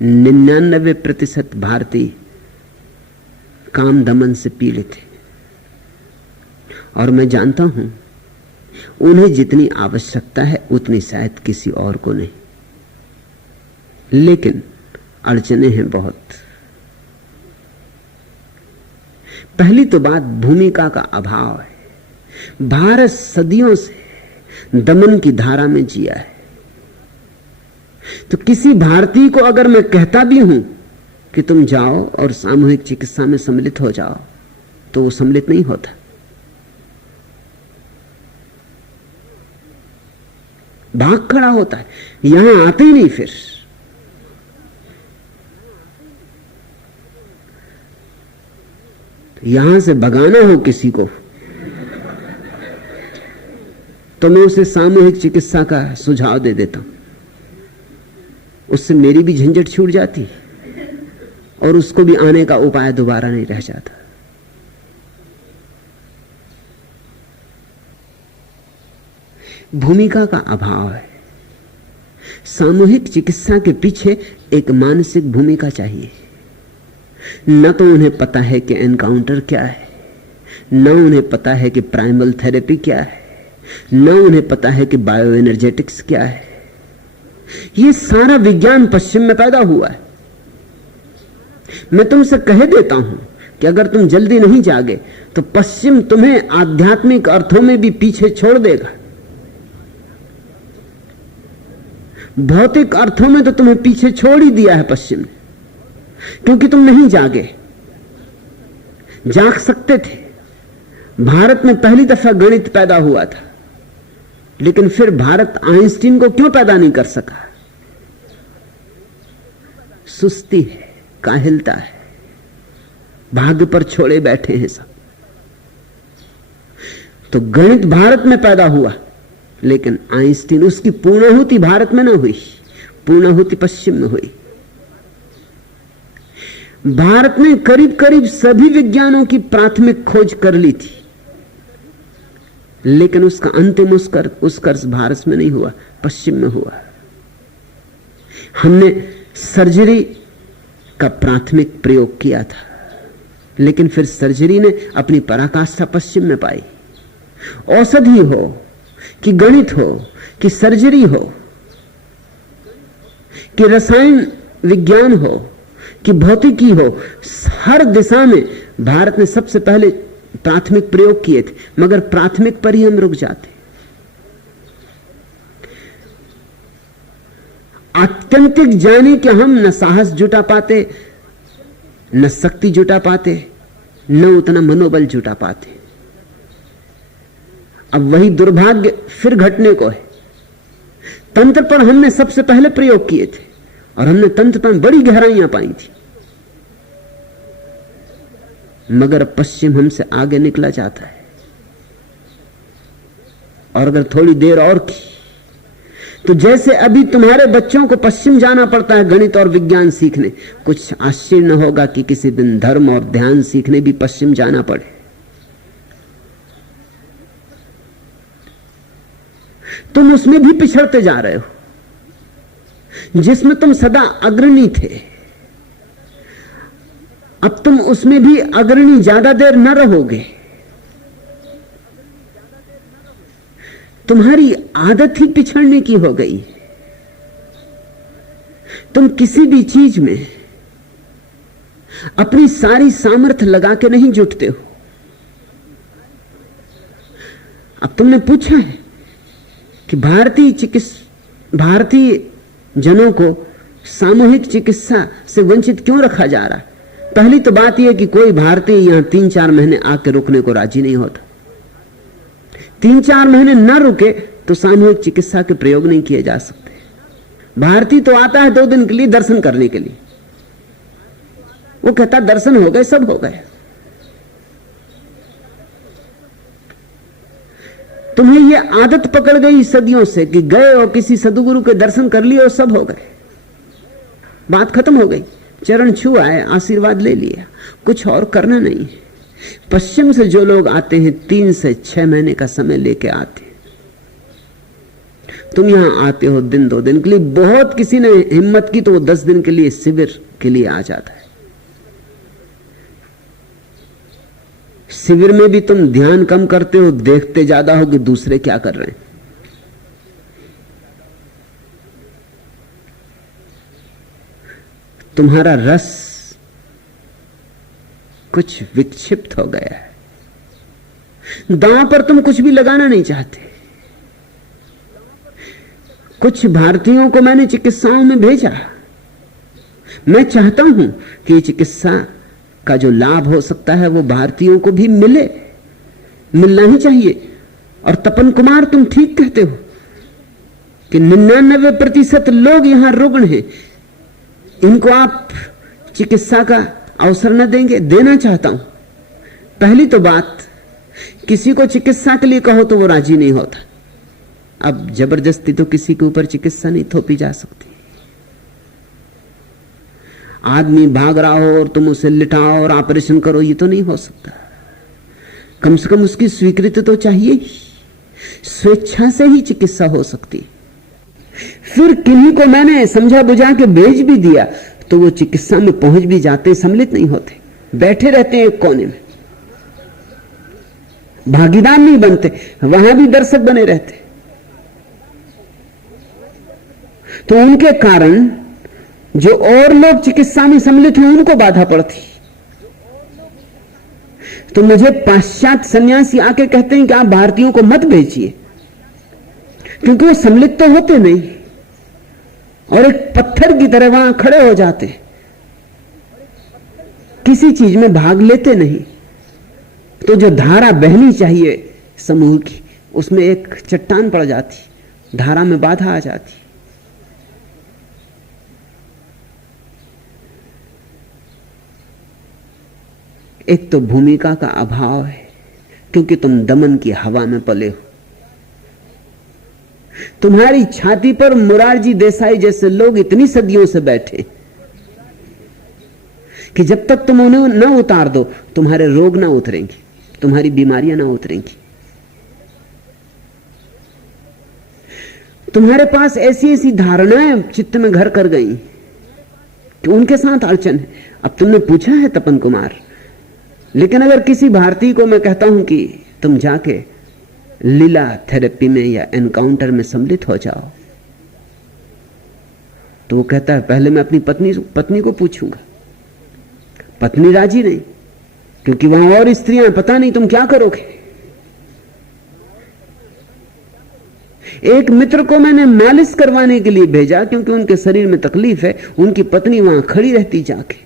99% भारतीय काम दमन से पीड़ित है। और मैं जानता हूं उन्हें जितनी आवश्यकता है उतनी शायद किसी और को नहीं, लेकिन अड़चने हैं बहुत। पहली तो बात भूमिका का अभाव है। भारत सदियों से दमन की धारा में जिया है। तो किसी भारतीय को अगर मैं कहता भी हूं कि तुम जाओ और सामूहिक चिकित्सा में सम्मिलित हो जाओ, तो वो सम्मिलित नहीं होता। भाग खड़ा होता है, यहां आते ही नहीं। फिर यहां से भगाना हो किसी को तो मैं उसे सामूहिक चिकित्सा का सुझाव दे देता हूं। उससे मेरी भी झंझट छूट जाती और उसको भी आने का उपाय दोबारा नहीं रह जाता। भूमिका का अभाव है। सामूहिक चिकित्सा के पीछे एक मानसिक भूमिका चाहिए। न तो उन्हें पता है कि एनकाउंटर क्या है, न उन्हें पता है कि प्राइमल थेरेपी क्या है, न उन्हें पता है कि बायो एनर्जेटिक्स क्या है। यह सारा विज्ञान पश्चिम में पैदा हुआ है। मैं तुमसे कह देता हूं कि अगर तुम जल्दी नहीं जागे तो पश्चिम तुम्हें आध्यात्मिक अर्थों में भी पीछे छोड़ देगा। भौतिक अर्थों में तो तुम्हें पीछे छोड़ ही दिया है पश्चिम ने, क्योंकि तुम नहीं जागे। जाग सकते थे। भारत में पहली दफा गणित पैदा हुआ था, लेकिन फिर भारत आइंस्टीन को क्यों पैदा नहीं कर सका? सुस्ती है, काहिलता है, भाग्य पर छोड़े बैठे हैं सब। तो गणित भारत में पैदा हुआ, लेकिन आइंस्टीन, उसकी पूर्णाहुति भारत में न हुई, पूर्णाहुति पश्चिम में हुई। भारत ने करीब करीब सभी विज्ञानों की प्राथमिक खोज कर ली थी, लेकिन उसका अंतिम उत्कर्ष भारत में नहीं हुआ, पश्चिम में हुआ। हमने सर्जरी का प्राथमिक प्रयोग किया था, लेकिन फिर सर्जरी ने अपनी पराकाष्ठा पश्चिम में पाई। औषधि हो कि गणित हो कि सर्जरी हो कि रसायन विज्ञान हो कि भौतिकी हो, हर दिशा में भारत ने सबसे पहले प्राथमिक प्रयोग किए थे, मगर प्राथमिक पर ही हम रुक जाते। आत्यंतिक जाने कि हम न साहस जुटा पाते, न शक्ति जुटा पाते, न उतना मनोबल जुटा पाते। अब वही दुर्भाग्य फिर घटने को है। तंत्र पर हमने सबसे पहले प्रयोग किए थे और हमने तंत्र पर बड़ी गहराइयां पाई थी, मगर पश्चिम हमसे आगे निकला जाता है। और अगर थोड़ी देर और की तो जैसे अभी तुम्हारे बच्चों को पश्चिम जाना पड़ता है गणित और विज्ञान सीखने, कुछ आश्चर्य न होगा कि किसी दिन धर्म और ध्यान सीखने भी पश्चिम जाना पड़े। तुम उसमें भी पिछड़ते जा रहे हो जिसमें तुम सदा अग्रणी थे। अब तुम उसमें भी अग्रणी ज्यादा देर न रहोगे। तुम्हारी आदत ही पिछड़ने की हो गई। तुम किसी भी चीज में अपनी सारी सामर्थ्य लगा के नहीं जुटते हो। अब तुमने पूछा है कि भारतीय जनों को सामूहिक चिकित्सा से वंचित क्यों रखा जा रहा है? पहली तो बात यह कि कोई भारतीय यहां 3-4 महीने आके रुकने को राजी नहीं होता। 3-4 महीने न रुके तो सामूहिक चिकित्सा के प्रयोग नहीं किए जा सकते। भारतीय तो आता है 2 दिन के लिए दर्शन करने के लिए, वो कहता दर्शन हो गए, सब हो गए। तुम्हें ये आदत पकड़ गई सदियों से कि गए और किसी सदगुरु के दर्शन कर लिए और सब हो गए, बात खत्म हो गई, चरण छुआ है, आशीर्वाद ले लिया, कुछ और करना नहीं है। पश्चिम से जो लोग आते हैं 3 से 6 महीने का समय लेके आते हैं। तुम यहां आते हो दिन 2 दिन के लिए, बहुत किसी ने हिम्मत की तो वो 10 दिन के लिए शिविर के लिए आ जाता है। शिविर में भी तुम ध्यान कम करते हो, देखते ज्यादा हो कि दूसरे क्या कर रहे हैं। तुम्हारा रस कुछ विक्षिप्त हो गया है। दांव पर तुम कुछ भी लगाना नहीं चाहते। कुछ भारतीयों को मैंने चिकित्साओं में भेजा। मैं चाहता हूं कि चिकित्सा का जो लाभ हो सकता है वो भारतीयों को भी मिले, मिलना ही चाहिए। और तपन कुमार, तुम ठीक कहते हो कि 99% लोग यहां रुग्ण हैं, इनको आप चिकित्सा का अवसर न देंगे? देना चाहता हूं। पहली तो बात, किसी को चिकित्सा के लिए कहो तो वो राजी नहीं होता। अब जबरदस्ती तो किसी के ऊपर चिकित्सा नहीं थोपी जा सकती। आदमी भाग रहा हो और तुम उसे लिटाओ और ऑपरेशन करो, ये तो नहीं हो सकता। कम से कम उसकी स्वीकृति तो चाहिए ही। स्वेच्छा से ही चिकित्सा हो सकती। फिर किन्हीं को मैंने समझा बुझा के भेज भी दिया तो वो चिकित्सा में पहुंच भी जाते, सम्मिलित नहीं होते, बैठे रहते हैं एक कोने में, भागीदार नहीं बनते, वहां भी दर्शक बने रहते। तो उनके कारण जो और लोग चिकित्सा में सम्मिलित हुए उनको बाधा पड़ती। तो मुझे पाश्चात्य सन्यासी आके कहते हैं कि आप भारतीयों को मत भेजिए, क्योंकि वो सम्मिलित तो होते नहीं और एक पत्थर की तरह वहां खड़े हो जाते, किसी चीज में भाग लेते नहीं। तो जो धारा बहनी चाहिए समूह की, उसमें एक चट्टान पड़ जाती, धारा में बाधा आ जाती। एक तो भूमिका का अभाव है, क्योंकि तुम दमन की हवा में पले हो। तुम्हारी छाती पर मुरारजी देसाई जैसे लोग इतनी सदियों से बैठे कि जब तक तुम उन्हें न उतार दो तुम्हारे रोग ना उतरेंगे, तुम्हारी बीमारियां ना उतरेंगी। तुम्हारे पास ऐसी ऐसी धारणाएं चित्त में घर कर गई कि उनके साथ अड़चन है। अब तुमने पूछा है तपन कुमार, लेकिन अगर किसी भारतीय को मैं कहता हूं कि तुम जाके लीला थेरेपी में या एनकाउंटर में सम्मिलित हो जाओ, तो वो कहता है पहले मैं अपनी पत्नी को पूछूंगा। पत्नी राजी नहीं, क्योंकि वहां और स्त्रियां, पता नहीं तुम क्या करोगे। एक मित्र को मैंने मालिश करवाने के लिए भेजा, क्योंकि उनके शरीर में तकलीफ है। उनकी पत्नी वहां खड़ी रहती जाके,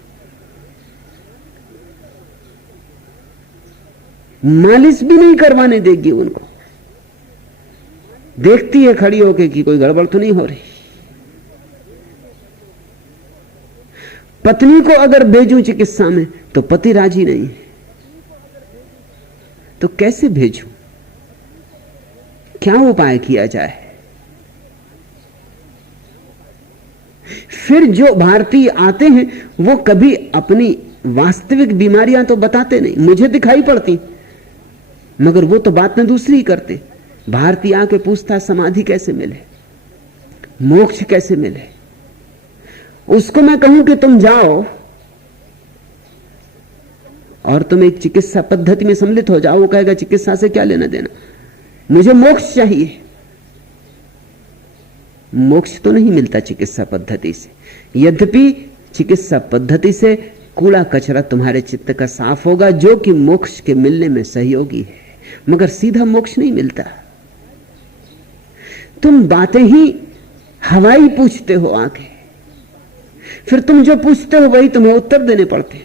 मालिश भी नहीं करवाने देगी उनको, देखती है खड़ी होके कि कोई गड़बड़ तो नहीं हो रही। पत्नी को अगर भेजूं चिकित्सा में तो पति राजी नहीं है, तो कैसे भेजूं? क्या उपाय किया जाए? फिर जो भारतीय आते हैं वो कभी अपनी वास्तविक बीमारियां तो बताते नहीं, मुझे दिखाई पड़ती, मगर वो तो बात में दूसरी करते। भारतीय आके पूछता समाधि कैसे मिले, मोक्ष कैसे मिले। उसको मैं कहूं कि तुम जाओ और तुम एक चिकित्सा पद्धति में सम्मिलित हो जाओ, वो कहेगा चिकित्सा से क्या लेना देना, मुझे मोक्ष चाहिए। मोक्ष तो नहीं मिलता चिकित्सा पद्धति से, यद्यपि चिकित्सा पद्धति से कूड़ा कचरा तुम्हारे चित्त का साफ होगा, जो कि मोक्ष के मिलने में सहयोगी है, मगर सीधा मोक्ष नहीं मिलता। तुम बातें ही हवाई पूछते हो आगे, फिर तुम जो पूछते हो वही तुम्हें उत्तर देने पड़ते।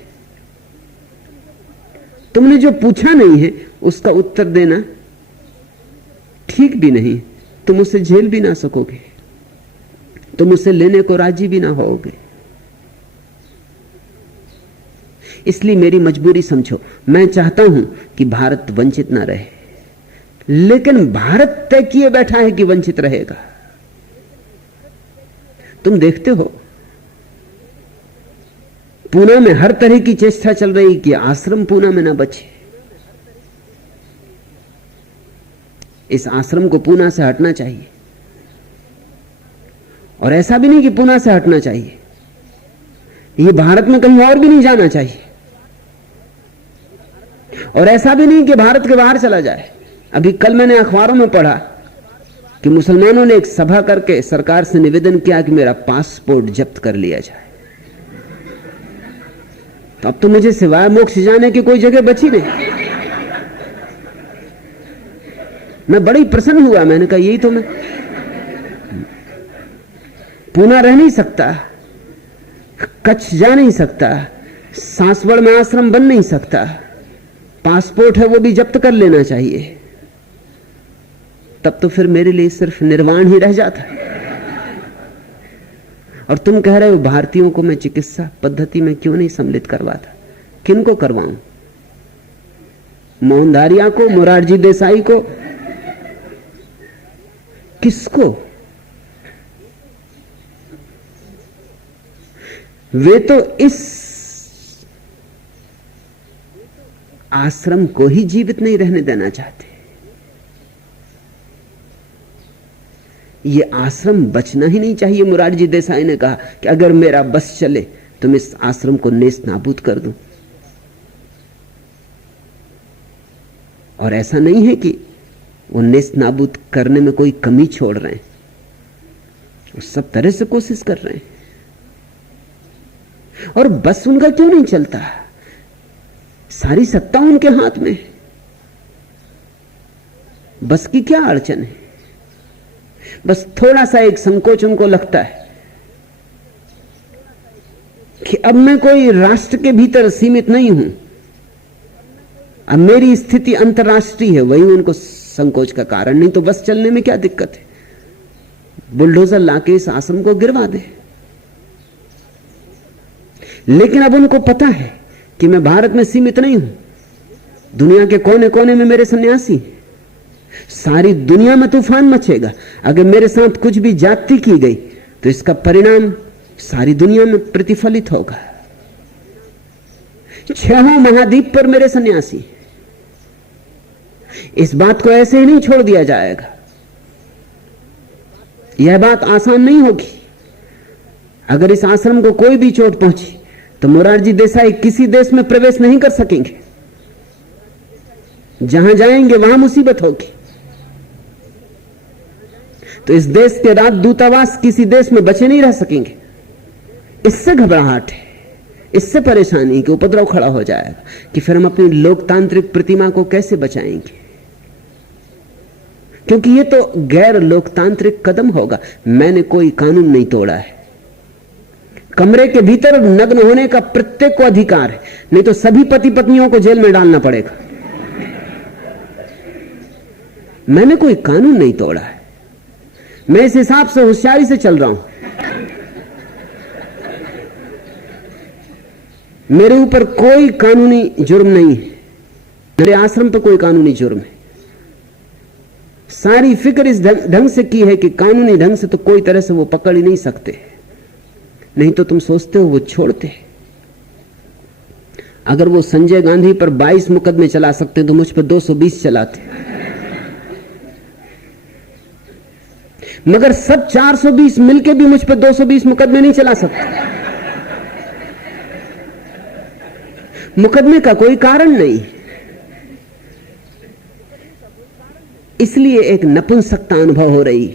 तुमने जो पूछा नहीं है उसका उत्तर देना भी नहीं, तुम उसे झेल भी ना सकोगे, तुम उसे लेने को राजी भी ना होगे। इसलिए मेरी मजबूरी समझो। मैं चाहता हूं कि भारत वंचित ना रहे, लेकिन भारत तय किए बैठा है कि वंचित रहेगा। तुम देखते हो पूना में हर तरह की चेष्टा चल रही कि आश्रम पूना में ना बचे। इस आश्रम को पूना से हटना चाहिए, और ऐसा भी नहीं कि पूना से हटना चाहिए, ये भारत में कहीं और भी नहीं जाना चाहिए, और ऐसा भी नहीं कि भारत के बाहर चला जाए। अभी कल मैंने अखबारों में पढ़ा कि मुसलमानों ने एक सभा करके सरकार से निवेदन किया कि मेरा पासपोर्ट जब्त कर लिया जाए। तो अब तो मुझे सिवाय मोक्ष जाने की कोई जगह बची नहीं। मैं बड़ी प्रसन्न हुआ। मैंने कहा यही तो मैं, पूना रह नहीं सकता, कच्छ जा नहीं सकता, सांसवड़ में आश्रम बन नहीं सकता, पासपोर्ट है वो भी जब्त कर लेना चाहिए। तब तो फिर मेरे लिए सिर्फ निर्वाण ही रह जाता। और तुम कह रहे हो भारतीयों को मैं चिकित्सा पद्धति में क्यों नहीं सम्मिलित करवाता? किनको करवाऊं? मोहनदारिया को, मोरारजी देसाई को, किसको? वे तो इस आश्रम को ही जीवित नहीं रहने देना चाहते। ये आश्रम बचना ही नहीं चाहिए। मोरारजी देसाई ने कहा कि अगर मेरा बस चले तो मैं इस आश्रम को नेस्त नाबूद कर दूं। और ऐसा नहीं है कि वो नेस्त नाबूद करने में कोई कमी छोड़ रहे हैं, वो सब तरह से कोशिश कर रहे हैं। और बस उनका क्यों नहीं चलता? सारी सत्ता उनके हाथ में, बस की क्या अड़चन है? बस थोड़ा सा एक संकोच उनको लगता है कि अब मैं कोई राष्ट्र के भीतर सीमित नहीं हूं, अब मेरी स्थिति अंतर्राष्ट्रीय है। वही उनको संकोच का कारण। नहीं तो बस चलने में क्या दिक्कत है? बुलडोजर लाके इस आश्रम को गिरवा दे। लेकिन अब उनको पता है कि मैं भारत में सीमित नहीं हूं, दुनिया के कोने कोने में मेरे सन्यासी, सारी दुनिया में तूफान मचेगा। अगर मेरे साथ कुछ भी जाति की गई तो इसका परिणाम सारी दुनिया में प्रतिफलित होगा। 6 महाद्वीप पर मेरे सन्यासी, इस बात को ऐसे ही नहीं छोड़ दिया जाएगा। यह बात आसान नहीं होगी। अगर इस आश्रम को कोई भी चोट पहुंची तो मोरारजी देसाई किसी देश में प्रवेश नहीं कर सकेंगे। जहां जाएंगे वहां मुसीबत होगी। तो इस देश के राजदूतावास किसी देश में बचे नहीं रह सकेंगे। इससे घबराहट है, इससे परेशानी कि उपद्रव खड़ा हो जाएगा कि फिर हम अपनी लोकतांत्रिक प्रतिमा को कैसे बचाएंगे, क्योंकि ये तो गैर लोकतांत्रिक कदम होगा। मैंने कोई कानून नहीं तोड़ा है। कमरे के भीतर नग्न होने का प्रत्येक को अधिकार है, नहीं तो सभी पति पत्नियों को जेल में डालना पड़ेगा। मैंने कोई कानून नहीं तोड़ा है। मैं इस हिसाब से होशियारी से चल रहा हूं। मेरे ऊपर कोई कानूनी जुर्म नहीं है, मेरे आश्रम पर कोई कानूनी जुर्म है। सारी फिक्र इस ढंग से की है कि कानूनी ढंग से तो कोई तरह से वो पकड़ ही नहीं सकते। नहीं तो तुम सोचते हो वो छोड़ते? अगर वो संजय गांधी पर 22 मुकदमे चला सकते तो मुझ पर 220 चलाते। मगर सब 420 मिलके भी मुझ पर 220 मुकदमे नहीं चला सकते। मुकदमे का कोई कारण नहीं। इसलिए एक नपुंसकता अनुभव हो रही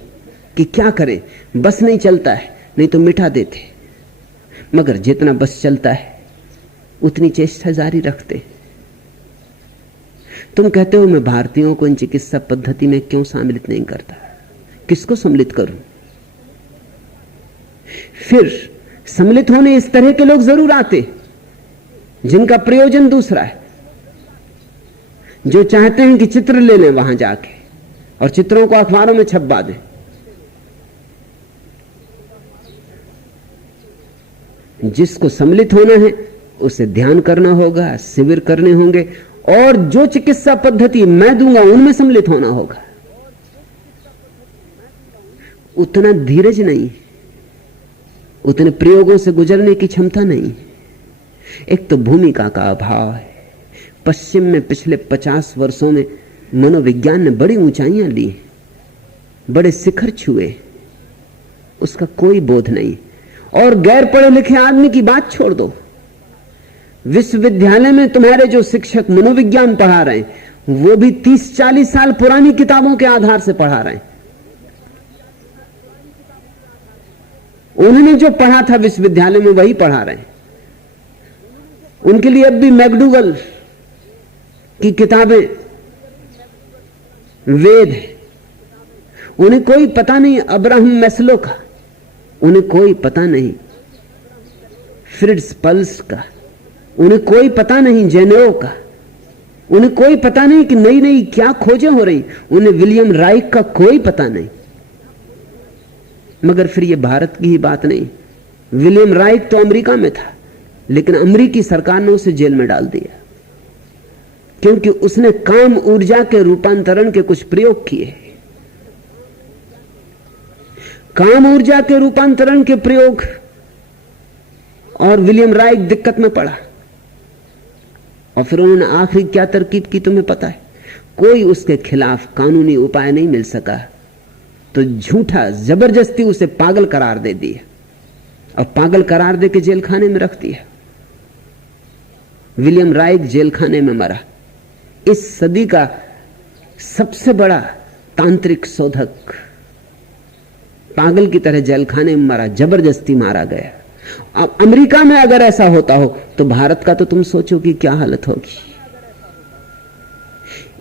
कि क्या करें, बस नहीं चलता है, नहीं तो मिटा देते। मगर जितना बस चलता है उतनी चेष्टा जारी रखते। तुम कहते हो मैं भारतीयों को इन चिकित्सा पद्धति में क्यों सम्मिलित नहीं करता? किसको सम्मिलित करूं? फिर सम्मिलित होने इस तरह के लोग जरूर आते जिनका प्रयोजन दूसरा है, जो चाहते हैं कि चित्र ले लें वहां जाके, और चित्रों को अखबारों में छपवा दें। जिसको सम्मिलित होना है उसे ध्यान करना होगा, शिविर करने होंगे, और जो चिकित्सा पद्धति मैं दूंगा उनमें सम्मिलित होना होगा। उतना धीरज नहीं, उतने प्रयोगों से गुजरने की क्षमता नहीं। एक तो भूमिका का अभाव है। पश्चिम में पिछले 50 वर्षों में मनोविज्ञान ने बड़ी ऊंचाइयां ली, बड़े शिखर छुए, उसका कोई बोध नहीं। और गैर पढ़े लिखे आदमी की बात छोड़ दो, विश्वविद्यालय में तुम्हारे जो शिक्षक मनोविज्ञान पढ़ा रहे हैं वो भी 30-40 साल पुरानी किताबों के आधार से पढ़ा रहे हैं। उन्होंने जो पढ़ा था विश्वविद्यालय में वही पढ़ा रहे हैं। उनके लिए अब भी मैकडूगल की किताबें वेद है। उन्हें कोई पता नहीं अब्राहम मैस्लो का, उन्हें कोई पता नहीं फ्रिट्ज पल्स का, उन्हें कोई पता नहीं जेनेव का, उन्हें कोई पता नहीं कि नई नई क्या खोजें हो रही, उन्हें विलियम राइक का कोई पता नहीं। मगर फिर यह भारत की ही बात नहीं। विलियम राइक तो अमेरिका में था, लेकिन अमेरिकी सरकार ने उसे जेल में डाल दिया क्योंकि उसने काम ऊर्जा के रूपांतरण के कुछ प्रयोग किए। काम ऊर्जा के रूपांतरण के प्रयोग, और विलियम राइक दिक्कत में पड़ा। और फिर उन्होंने आखिरी क्या तरकीब की तुम्हें पता है? कोई उसके खिलाफ कानूनी उपाय नहीं मिल सका तो झूठा जबरदस्ती उसे पागल करार दे दिया, और पागल करार दे के जेल खाने में रख दिया। विलियम राइक जेल खाने में मरा। इस सदी का सबसे बड़ा तांत्रिक शोधक पागल की तरह जेल खाने में मरा, जबरदस्ती मारा गया। अब अमेरिका में अगर ऐसा होता हो तो भारत का तो तुम सोचो कि क्या हालत होगी।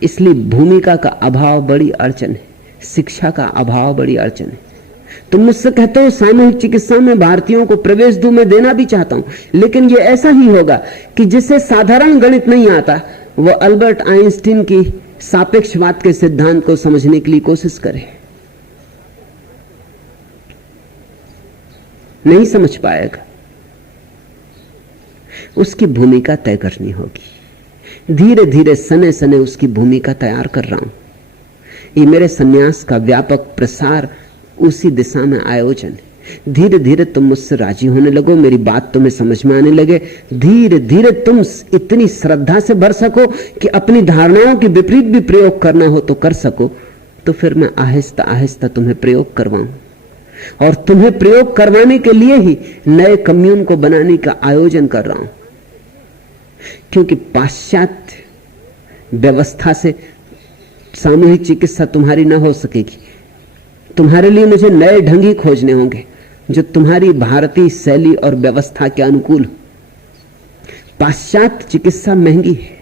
इसलिए भूमिका का अभाव बड़ी अड़चन है, शिक्षा का अभाव बड़ी अड़चन है। तुम मुझसे कहते हो सामूहिक चिकित्सा में भारतीयों को प्रवेश दूं, मैं देना भी चाहता हूं, लेकिन यह ऐसा ही होगा कि जिसे साधारण गणित नहीं आता वह अल्बर्ट आइंस्टीन की सापेक्षवाद के सिद्धांत को समझने के लिए कोशिश करे, नहीं समझ पाएगा। उसकी भूमिका तय करनी होगी। धीरे धीरे सने सने उसकी भूमिका तैयार कर रहा हूं। ये मेरे सन्यास का व्यापक प्रसार उसी दिशा में आयोजन है। धीरे धीरे तुम मुझसे राजी होने लगो, मेरी बात तुम्हें समझ में आने लगे। धीरे धीरे तुम इतनी श्रद्धा से भर सको कि अपनी धारणाओं के विपरीत भी प्रयोग करना हो तो कर सको। तो फिर मैं आहिस्ता आहिस्ता तुम्हें प्रयोग करवाऊं, और तुम्हें प्रयोग करवाने के लिए ही नए कम्यून को बनाने का आयोजन कर रहा हूं। क्योंकि पाश्चात्य व्यवस्था से सामूहिक चिकित्सा तुम्हारी ना हो सकेगी। तुम्हारे लिए मुझे नए ढंग ही खोजने होंगे जो तुम्हारी भारतीय शैली और व्यवस्था के अनुकूल। पाश्चात्य चिकित्सा महंगी है,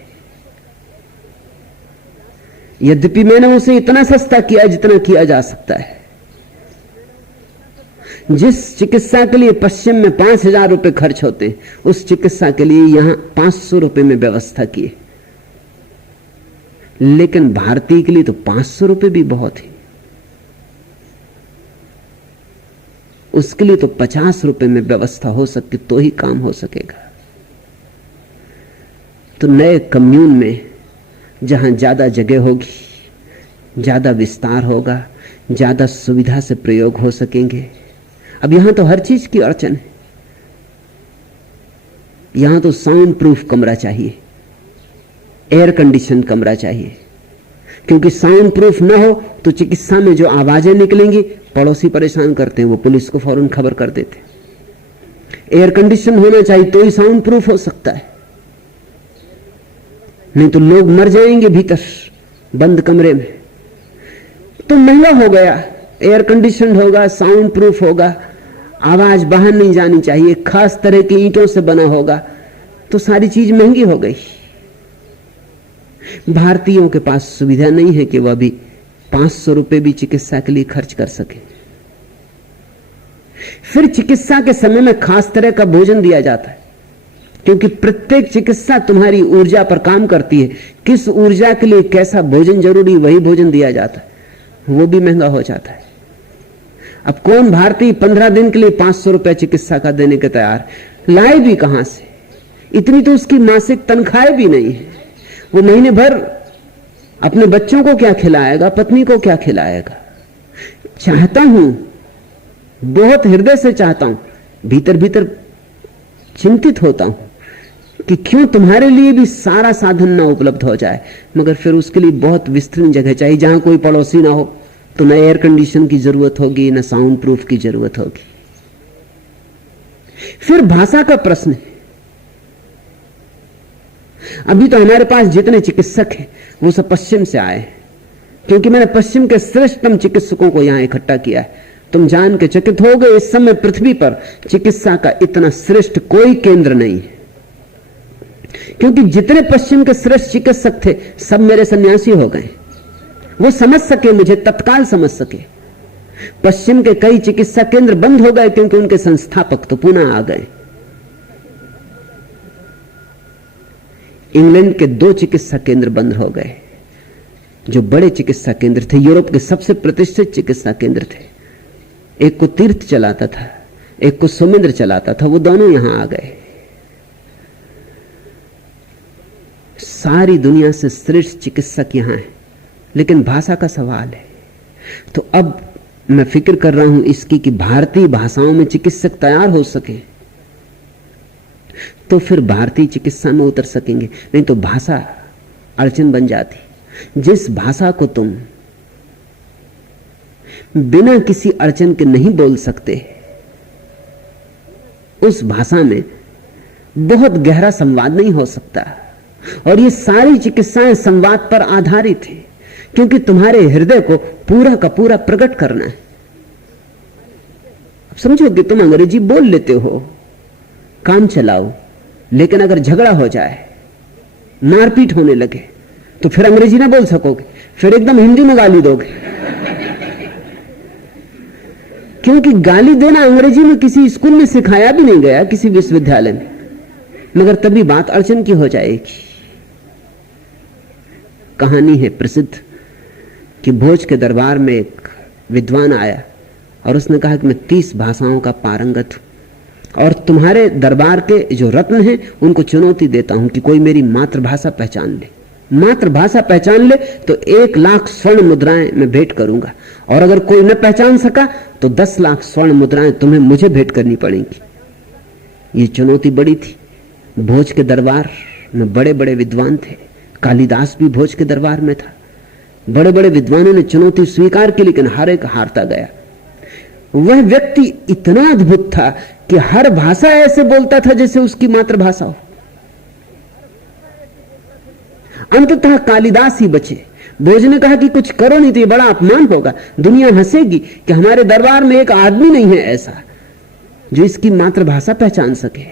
यद्यपि मैंने उसे इतना सस्ता किया जितना किया जा सकता है। जिस चिकित्सा के लिए पश्चिम में 5,000 रुपए खर्च होते हैं, उस चिकित्सा के लिए यहां 500 रुपए में व्यवस्था की है। लेकिन भारतीय के लिए तो 500 रुपए भी बहुत है। उसके लिए तो 50 रुपए में व्यवस्था हो सकती तो ही काम हो सकेगा। तो नए कम्यून में जहां ज्यादा जगह होगी, ज्यादा विस्तार होगा, ज्यादा सुविधा से प्रयोग हो सकेंगे। अब यहां तो हर चीज की अड़चन है। यहां तो साउंड प्रूफ कमरा चाहिए, एयर कंडीशन कमरा चाहिए, क्योंकि साउंड प्रूफ ना हो तो चिकित्सा में जो आवाजें निकलेंगी पड़ोसी परेशान करते हैं, वो पुलिस को फौरन खबर कर देते हैं। एयर कंडीशन होना चाहिए तो ही साउंड प्रूफ हो सकता है, नहीं तो लोग मर जाएंगे भीतर बंद कमरे में। तो महंगा हो गया, एयर कंडीशन होगा, साउंड प्रूफ होगा, आवाज बाहर नहीं जानी चाहिए, खास तरह की ईंटों से बना होगा, तो सारी चीज महंगी हो गई। भारतीयों के पास सुविधा नहीं है कि वह भी 500 रुपए भी चिकित्सा के लिए खर्च कर सके। फिर चिकित्सा के समय में खास तरह का भोजन दिया जाता है, क्योंकि प्रत्येक चिकित्सा तुम्हारी ऊर्जा पर काम करती है। किस ऊर्जा के लिए कैसा भोजन जरूरी, वही भोजन दिया जाता है। वो भी महंगा हो जाता है। अब कौन भारतीय 15 दिन के लिए 500 रुपए चिकित्सा का देने के तैयार, लाए भी कहां से? इतनी तो उसकी मासिक तनख्वाह भी नहीं है। वो महीने भर अपने बच्चों को क्या खिलाएगा, पत्नी को क्या खिलाएगा? चाहता हूं, बहुत हृदय से चाहता हूं, भीतर भीतर चिंतित होता हूं कि क्यों तुम्हारे लिए भी सारा साधन ना उपलब्ध हो जाए, मगर फिर उसके लिए बहुत विस्तृत जगह चाहिए जहां कोई पड़ोसी ना हो, तो न एयर कंडीशन की जरूरत होगी, न साउंड प्रूफ की जरूरत होगी। फिर भाषा का प्रश्न है। अभी तो हमारे पास जितने चिकित्सक हैं वो सब पश्चिम से आए हैं, क्योंकि मैंने पश्चिम के श्रेष्ठतम चिकित्सकों को यहां इकट्ठा किया है। तुम जान के चकित हो गए, इस समय पृथ्वी पर चिकित्सा का इतना श्रेष्ठ कोई केंद्र नहीं है, क्योंकि जितने पश्चिम के श्रेष्ठ चिकित्सक थे सब मेरे सन्यासी हो गए। वो समझ सके, मुझे तत्काल समझ सके। पश्चिम के कई चिकित्सा केंद्र बंद हो गए क्योंकि उनके संस्थापक तो पुनः आ गए। इंग्लैंड के 2 चिकित्सा केंद्र बंद हो गए जो बड़े चिकित्सा केंद्र थे, यूरोप के सबसे प्रतिष्ठित चिकित्सा केंद्र थे। एक को तीर्थ चलाता था, एक को सुमेंद्र चलाता था, वो दोनों यहां आ गए। सारी दुनिया से श्रेष्ठ चिकित्सक यहां हैं, लेकिन भाषा का सवाल है। तो अब मैं फिक्र कर रहा हूं इसकी कि भारतीय भाषाओं में चिकित्सक तैयार हो सके तो फिर भारतीय चिकित्सा में उतर सकेंगे, नहीं तो भाषा अड़चन बन जाती। जिस भाषा को तुम बिना किसी अड़चन के नहीं बोल सकते, उस भाषा में बहुत गहरा संवाद नहीं हो सकता। और ये सारी चिकित्साएं संवाद पर आधारित है, क्योंकि तुम्हारे हृदय को पूरा का पूरा प्रकट करना है। अब समझो कि तुम अंग्रेजी बोल लेते हो, काम चलाओ, लेकिन अगर झगड़ा हो जाए, मारपीट होने लगे, तो फिर अंग्रेजी ना बोल सकोगे, फिर एकदम हिंदी में गाली दोगे। क्योंकि गाली देना अंग्रेजी में किसी स्कूल में सिखाया भी नहीं गया, किसी विश्वविद्यालय में, मगर तभी बात अड़चन की हो जाएगी। कहानी है प्रसिद्ध कि भोज के दरबार में एक विद्वान आया और उसने कहा कि मैं 30 भाषाओं का पारंगत हूं, और तुम्हारे दरबार के जो रत्न हैं उनको चुनौती देता हूं कि कोई मेरी मातृभाषा पहचान ले। मातृभाषा पहचान ले तो 1 लाख स्वर्ण मुद्राएं मैं भेंट करूंगा, और अगर कोई न पहचान सका तो 10 लाख स्वर्ण मुद्राएं तुम्हें मुझे भेंट करनी पड़ेंगी। ये चुनौती बड़ी थी। भोज के दरबार में बड़े बड़े विद्वान थे, कालिदास भी भोज के दरबार में था। बड़े बड़े विद्वानों ने चुनौती स्वीकार की, लेकिन हर एक हारता गया। वह व्यक्ति इतना अद्भुत था कि हर भाषा ऐसे बोलता था जैसे उसकी मातृभाषा हो। अंततः कालिदास ही बचे। भोज ने कहा कि कुछ करो, नहीं तो ये बड़ा अपमान होगा, दुनिया हंसेगी कि हमारे दरबार में एक आदमी नहीं है ऐसा जो इसकी मातृभाषा पहचान सके।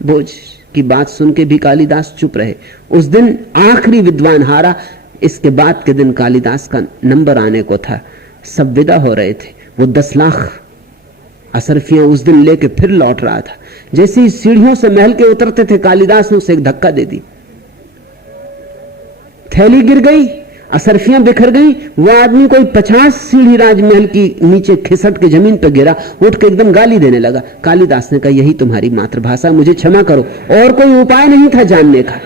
भोज की बात सुन के भी कालिदास चुप रहे। उस दिन आखिरी विद्वान हारा। इसके बाद के दिन कालिदास का नंबर आने को था, सब विदा हो रहे थे। वो 10 लाख असरफियां उस दिन लेके फिर लौट रहा था। जैसे ही सीढ़ियों से महल के उतरते थे, कालिदास ने उसे एक धक्का दे दी, थैली गिर गई, असरफियां बिखर गई। वो आदमी कोई 50 सीढ़ी राजमहल की नीचे खिसट के जमीन पर गिरा, उठ के एकदम गाली देने लगा। कालिदास ने कहा, यही तुम्हारी मातृभाषा, मुझे क्षमा करो। और कोई उपाय नहीं था जानने का,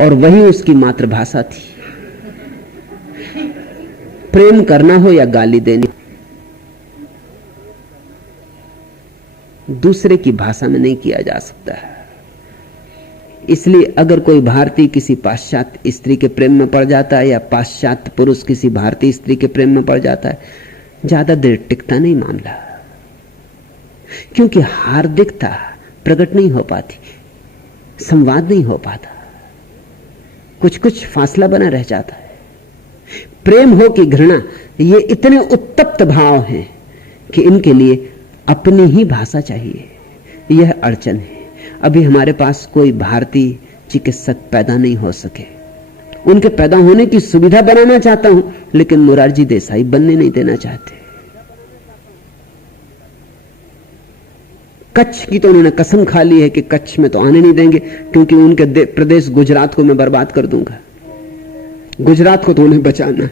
और वही उसकी मातृभाषा थी। प्रेम करना हो या गाली देनी, दूसरे की भाषा में नहीं किया जा सकता। इसलिए अगर कोई भारतीय किसी पाश्चात्य स्त्री के प्रेम में पड़ जाता है, या पाश्चात्य पुरुष किसी भारतीय स्त्री के प्रेम में पड़ जाता है, ज्यादा देर टिकता नहीं मामला, क्योंकि हार्दिकता प्रकट नहीं हो पाती, संवाद नहीं हो पाता, कुछ कुछ फासला बना रह जाता है। प्रेम हो कि घृणा, ये इतने उत्तप्त भाव हैं कि इनके लिए अपनी ही भाषा चाहिए। यह अड़चन है। अभी हमारे पास कोई भारतीय चिकित्सक पैदा नहीं हो सके। उनके पैदा होने की सुविधा बनाना चाहता हूं, लेकिन मोरारजी देसाई बनने नहीं देना चाहते। कच्छ की तो उन्होंने कसम खा ली है कि कच्छ में तो आने नहीं देंगे, क्योंकि उनके प्रदेश गुजरात को मैं बर्बाद कर दूंगा। गुजरात को तो उन्हें बचाना,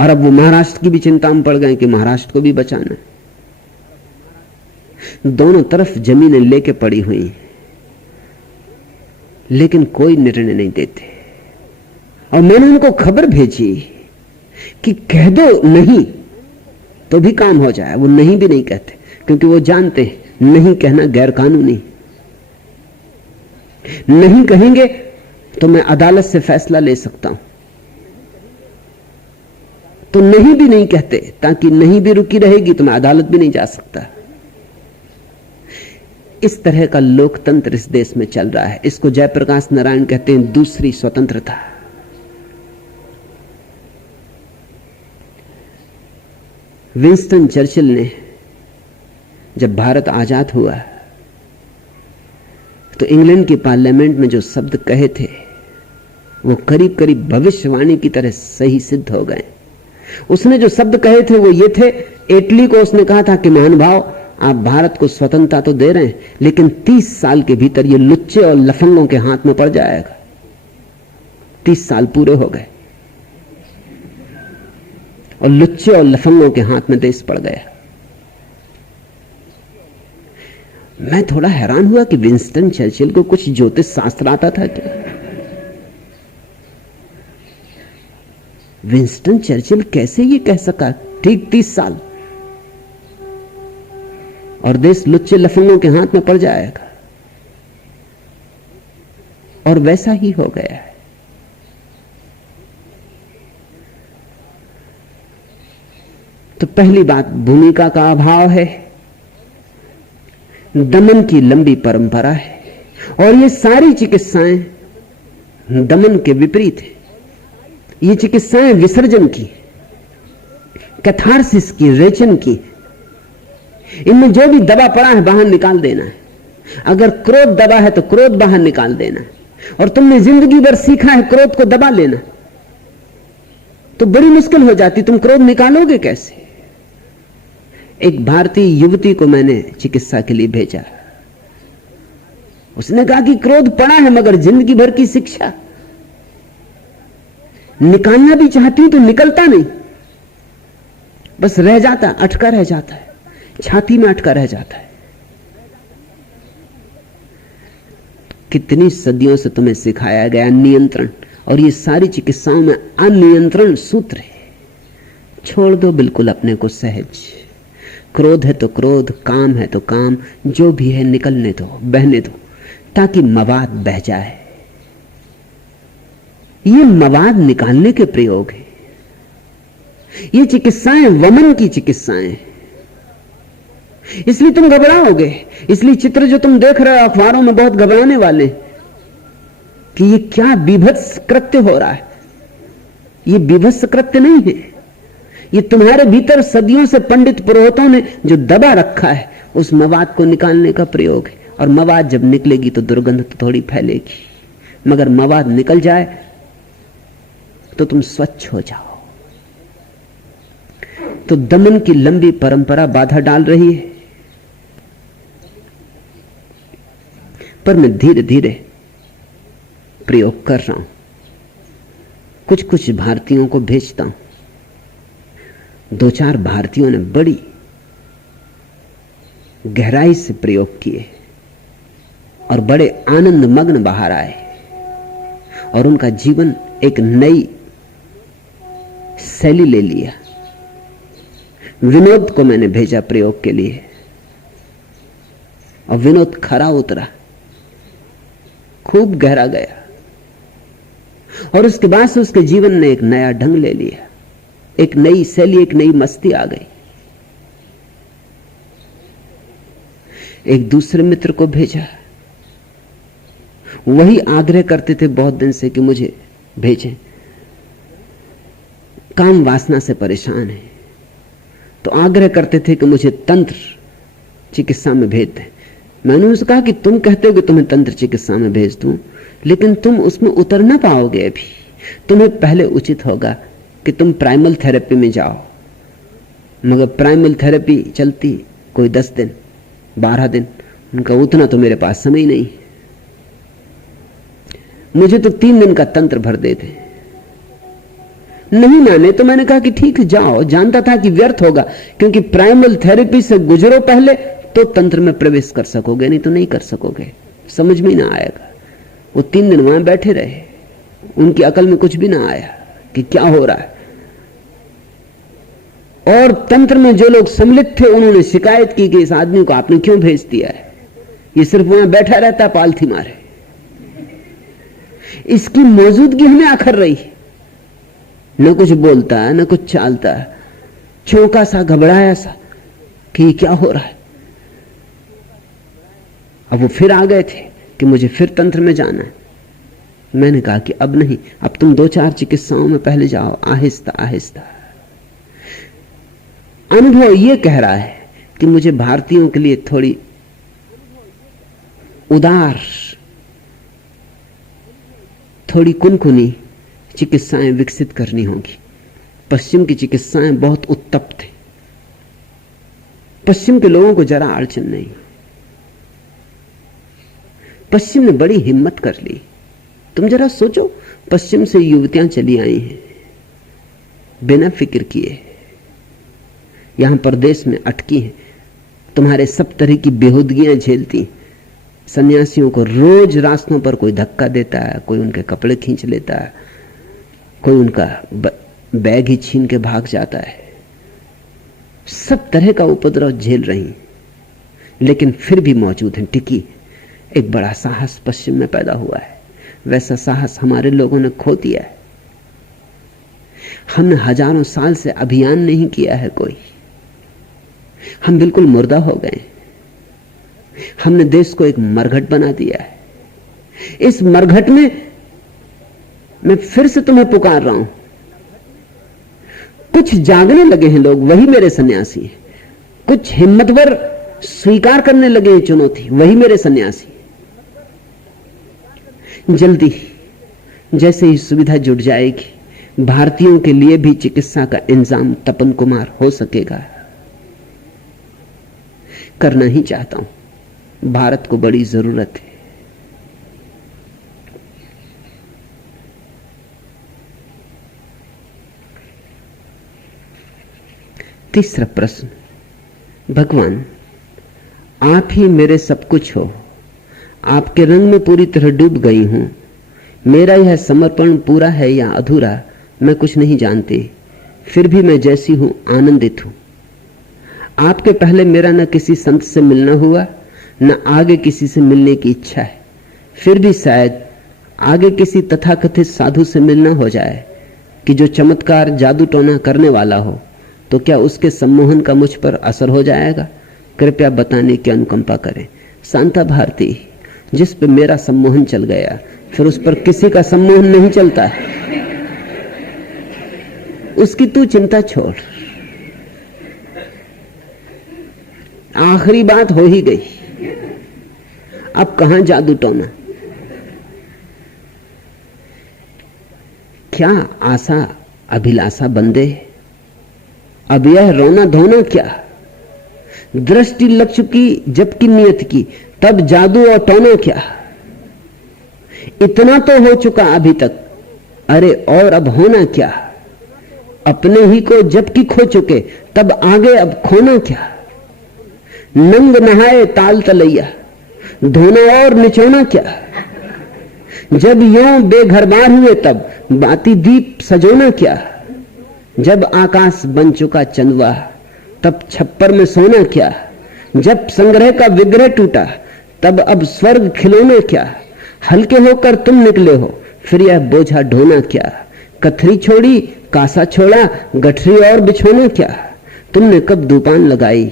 और अब वो महाराष्ट्र की भी चिंता में पड़ गए कि महाराष्ट्र को भी बचाना है। दोनों तरफ जमीनें लेके पड़ी हुई, लेकिन कोई निर्णय नहीं देते। और मैंने उनको खबर भेजी कि कह दो नहीं तो भी काम हो जाए। वो नहीं भी नहीं कहते, क्योंकि वो जानते हैं नहीं कहना गैर कानूनी। नहीं कहेंगे तो मैं अदालत से फैसला ले सकता हूं, तो नहीं भी नहीं कहते, ताकि नहीं भी रुकी रहेगी तो मैं अदालत भी नहीं जा सकता। इस तरह का लोकतंत्र इस देश में चल रहा है। इसको जयप्रकाश नारायण कहते हैं दूसरी स्वतंत्रता। विंस्टन चर्चिल ने जब भारत आजाद हुआ तो इंग्लैंड की पार्लियामेंट में जो शब्द कहे थे वो करीब करीब भविष्यवाणी की तरह सही सिद्ध हो गए। उसने जो शब्द कहे थे वो ये थे, इटली को उसने कहा था कि महानुभाव आप भारत को स्वतंत्रता तो दे रहे हैं, लेकिन 30 साल के भीतर ये लुच्चे और लफंगों के हाथ में पड़ जाएगा। 30 साल पूरे हो गए और लुच्चे और लफंगों के हाथ में देश पड़ गया। मैं थोड़ा हैरान हुआ कि विंस्टन चर्चिल को कुछ ज्योतिष शास्त्र आता था क्या? विंस्टन चर्चिल कैसे ये कह सका ठीक 30 साल और देश लुच्चे लफंगों के हाथ में पड़ जाएगा? और वैसा ही हो गया है। तो पहली बात भूमिका का अभाव है, दमन की लंबी परंपरा है, और ये सारी चिकित्साएं दमन के विपरीत है। ये चिकित्साएं विसर्जन की, कैथारसिस की, रेचन की। इनमें जो भी दबा पड़ा है बाहर निकाल देना है। अगर क्रोध दबा है तो क्रोध बाहर निकाल देना है। और तुमने जिंदगी भर सीखा है क्रोध को दबा लेना, तो बड़ी मुश्किल हो जाती। तुम क्रोध निकालोगे कैसे? एक भारतीय युवती को मैंने चिकित्सा के लिए भेजा। उसने कहा कि क्रोध पड़ा है मगर जिंदगी भर की शिक्षा, निकालना भी चाहती तो निकलता नहीं, बस रह जाता, अटका रह जाता है, छाती में अटका रह जाता है। कितनी सदियों से तुम्हें सिखाया गया नियंत्रण, और ये सारी चिकित्साओं में अनियंत्रण सूत्र है। छोड़ दो बिल्कुल अपने को सहज। क्रोध है तो क्रोध, काम है तो काम, जो भी है निकलने दो, बहने दो, ताकि मवाद बह जाए। ये मवाद निकालने के प्रयोग है। ये चिकित्साएं वमन की चिकित्साएं, इसलिए तुम घबराओगे। इसलिए चित्र जो तुम देख रहे हो अखबारों में बहुत घबराने वाले कि ये क्या बीभत्स कृत्य हो रहा है। ये बीभत्स कृत्य नहीं है, ये तुम्हारे भीतर सदियों से पंडित पुरोहितों ने जो दबा रखा है उस मवाद को निकालने का प्रयोग है। और मवाद जब निकलेगी तो दुर्गंध तो थोड़ी फैलेगी, मगर मवाद निकल जाए तो तुम स्वच्छ हो जाओ। तो दमन की लंबी परंपरा बाधा डाल रही है, पर मैं धीरे धीरे प्रयोग कर रहा हूं। कुछ कुछ भारतीयों को भेजता हूं। 2-4 भारतीयों ने बड़ी गहराई से प्रयोग किए और बड़े आनंद मग्न बाहर आए, और उनका जीवन एक नई शैली ले लिया। विनोद को मैंने भेजा प्रयोग के लिए, और विनोद खरा उतरा, खूब गहरा गया, और उसके बाद से उसके जीवन ने एक नया ढंग ले लिया, एक नई शैली, एक नई मस्ती आ गई। एक दूसरे मित्र को भेजा, वही आग्रह करते थे बहुत दिन से कि मुझे भेजें, काम वासना से परेशान है, तो आग्रह करते थे कि मुझे तंत्र चिकित्सा में भेज दें। मैंने उनसे कहा कि तुम कहते हो कि तुम्हें तंत्र चिकित्सा में भेज दूं, लेकिन तुम उसमें उतर ना पाओगे अभी। तुम्हें पहले उचित होगा कि तुम प्राइमल थेरेपी में जाओ। मगर प्राइमल थेरेपी चलती कोई 10 दिन 12 दिन, उनका उतना तो मेरे पास समय नहीं, मुझे तो 3 दिन का तंत्र भर दे दे। नहीं माने तो मैंने कहा कि ठीक है जाओ, जानता था कि व्यर्थ होगा, क्योंकि प्राइमल थेरेपी से गुजरो पहले तो तंत्र में प्रवेश कर सकोगे, नहीं तो नहीं कर सकोगे, समझ में ना आएगा। वो 3 दिन वहां बैठे रहे, उनकी अकल में कुछ भी ना आया कि क्या हो रहा है। और तंत्र में जो लोग सम्मिलित थे उन्होंने शिकायत की कि इस आदमी को आपने क्यों भेज दिया है, ये सिर्फ वहां बैठा रहता है पालथी मारे, इसकी मौजूदगी हमें आखर रही, न कुछ बोलता है न कुछ चालता है, चौंका सा घबराया सा कि क्या हो रहा है। अब वो फिर आ गए थे कि मुझे फिर तंत्र में जाना है। मैंने कहा कि अब नहीं, अब तुम 2-4 चिकित्साओं में पहले जाओ, आहिस्ता आहिस्ता। अनुभव यह कह रहा है कि मुझे भारतीयों के लिए थोड़ी उदार, थोड़ी कुनकुनी चिकित्साएं विकसित करनी होगी। पश्चिम की चिकित्साएं बहुत उत्तप्त हैं, पश्चिम के लोगों को जरा अड़चन नहीं। पश्चिम ने बड़ी हिम्मत कर ली। तुम जरा सोचो, पश्चिम से युवतियां चली आई हैं बिना फिक्र किए, यहां परदेश में अटकी हैं, तुम्हारे सब तरह की बेहूदगियां झेलती। सन्यासियों को रोज रास्तों पर कोई धक्का देता है, कोई उनके कपड़े खींच लेता है, कोई उनका बैग ही छीन के भाग जाता है। सब तरह का उपद्रव झेल रही, लेकिन फिर भी मौजूद हैं, टिकी। एक बड़ा साहस पश्चिम में पैदा हुआ है, वैसा साहस हमारे लोगों ने खो दिया है। हमने हजारों साल से अभियान नहीं किया है कोई, हम बिल्कुल मुर्दा हो गए। हमने देश को एक मरघट बना दिया है। इस मरघट में मैं फिर से तुम्हें पुकार रहा हूं, कुछ जागने लगे हैं लोग, वही मेरे सन्यासी हैं। कुछ हिम्मतवर स्वीकार करने लगे हैं चुनौती, वही मेरे सन्यासी। जल्दी जैसे ही सुविधा जुट जाएगी, भारतीयों के लिए भी चिकित्सा का इंतजाम तपन कुमार हो सकेगा। करना ही चाहता हूं, भारत को बड़ी जरूरत है। तीसरा प्रश्न, भगवान आप ही मेरे सब कुछ हो, आपके रंग में पूरी तरह डूब गई हूं। मेरा यह समर्पण पूरा है या अधूरा मैं कुछ नहीं जानती, फिर भी मैं जैसी हूं आनंदित हूं। आपके पहले मेरा न किसी संत से मिलना हुआ, न आगे किसी से मिलने की इच्छा है। फिर भी शायद आगे किसी तथाकथित साधु से मिलना हो जाए कि जो चमत्कार जादू टोना करने वाला हो, तो क्या उसके सम्मोहन का मुझ पर असर हो जाएगा? कृपया बताने की अनुकंपा करें। शांता भारती, जिस पे मेरा सम्मोहन चल गया, फिर उस पर किसी का सम्मोहन नहीं चलता है, उसकी तू चिंता छोड़। आखिरी बात हो ही गई, अब कहां जादू टोना। क्या आशा अभिलाषा बंदे, अब यह रोना धोना क्या। दृष्टि लग चुकी जबकि नियत की, तब जादू और टोना क्या। इतना तो हो चुका अभी तक, अरे और अब होना क्या। अपने ही को जबकि खो चुके, तब आगे अब खोना क्या। नंग नहाए ताल तलैया, धोना और निचोना क्या। जब यूं बेघरबार हुए, तब बाती दीप सजोना क्या। जब आकाश बन चुका चंदवा, तब छप्पर में सोना क्या। जब संग्रह का विग्रह टूटा, तब अब स्वर्ग खिलौना क्या। हल्के होकर तुम निकले हो, फिर यह बोझा ढोना क्या। कथरी छोड़ी कासा छोड़ा, गठरी और बिछोना क्या। तुमने कब दुकान लगाई,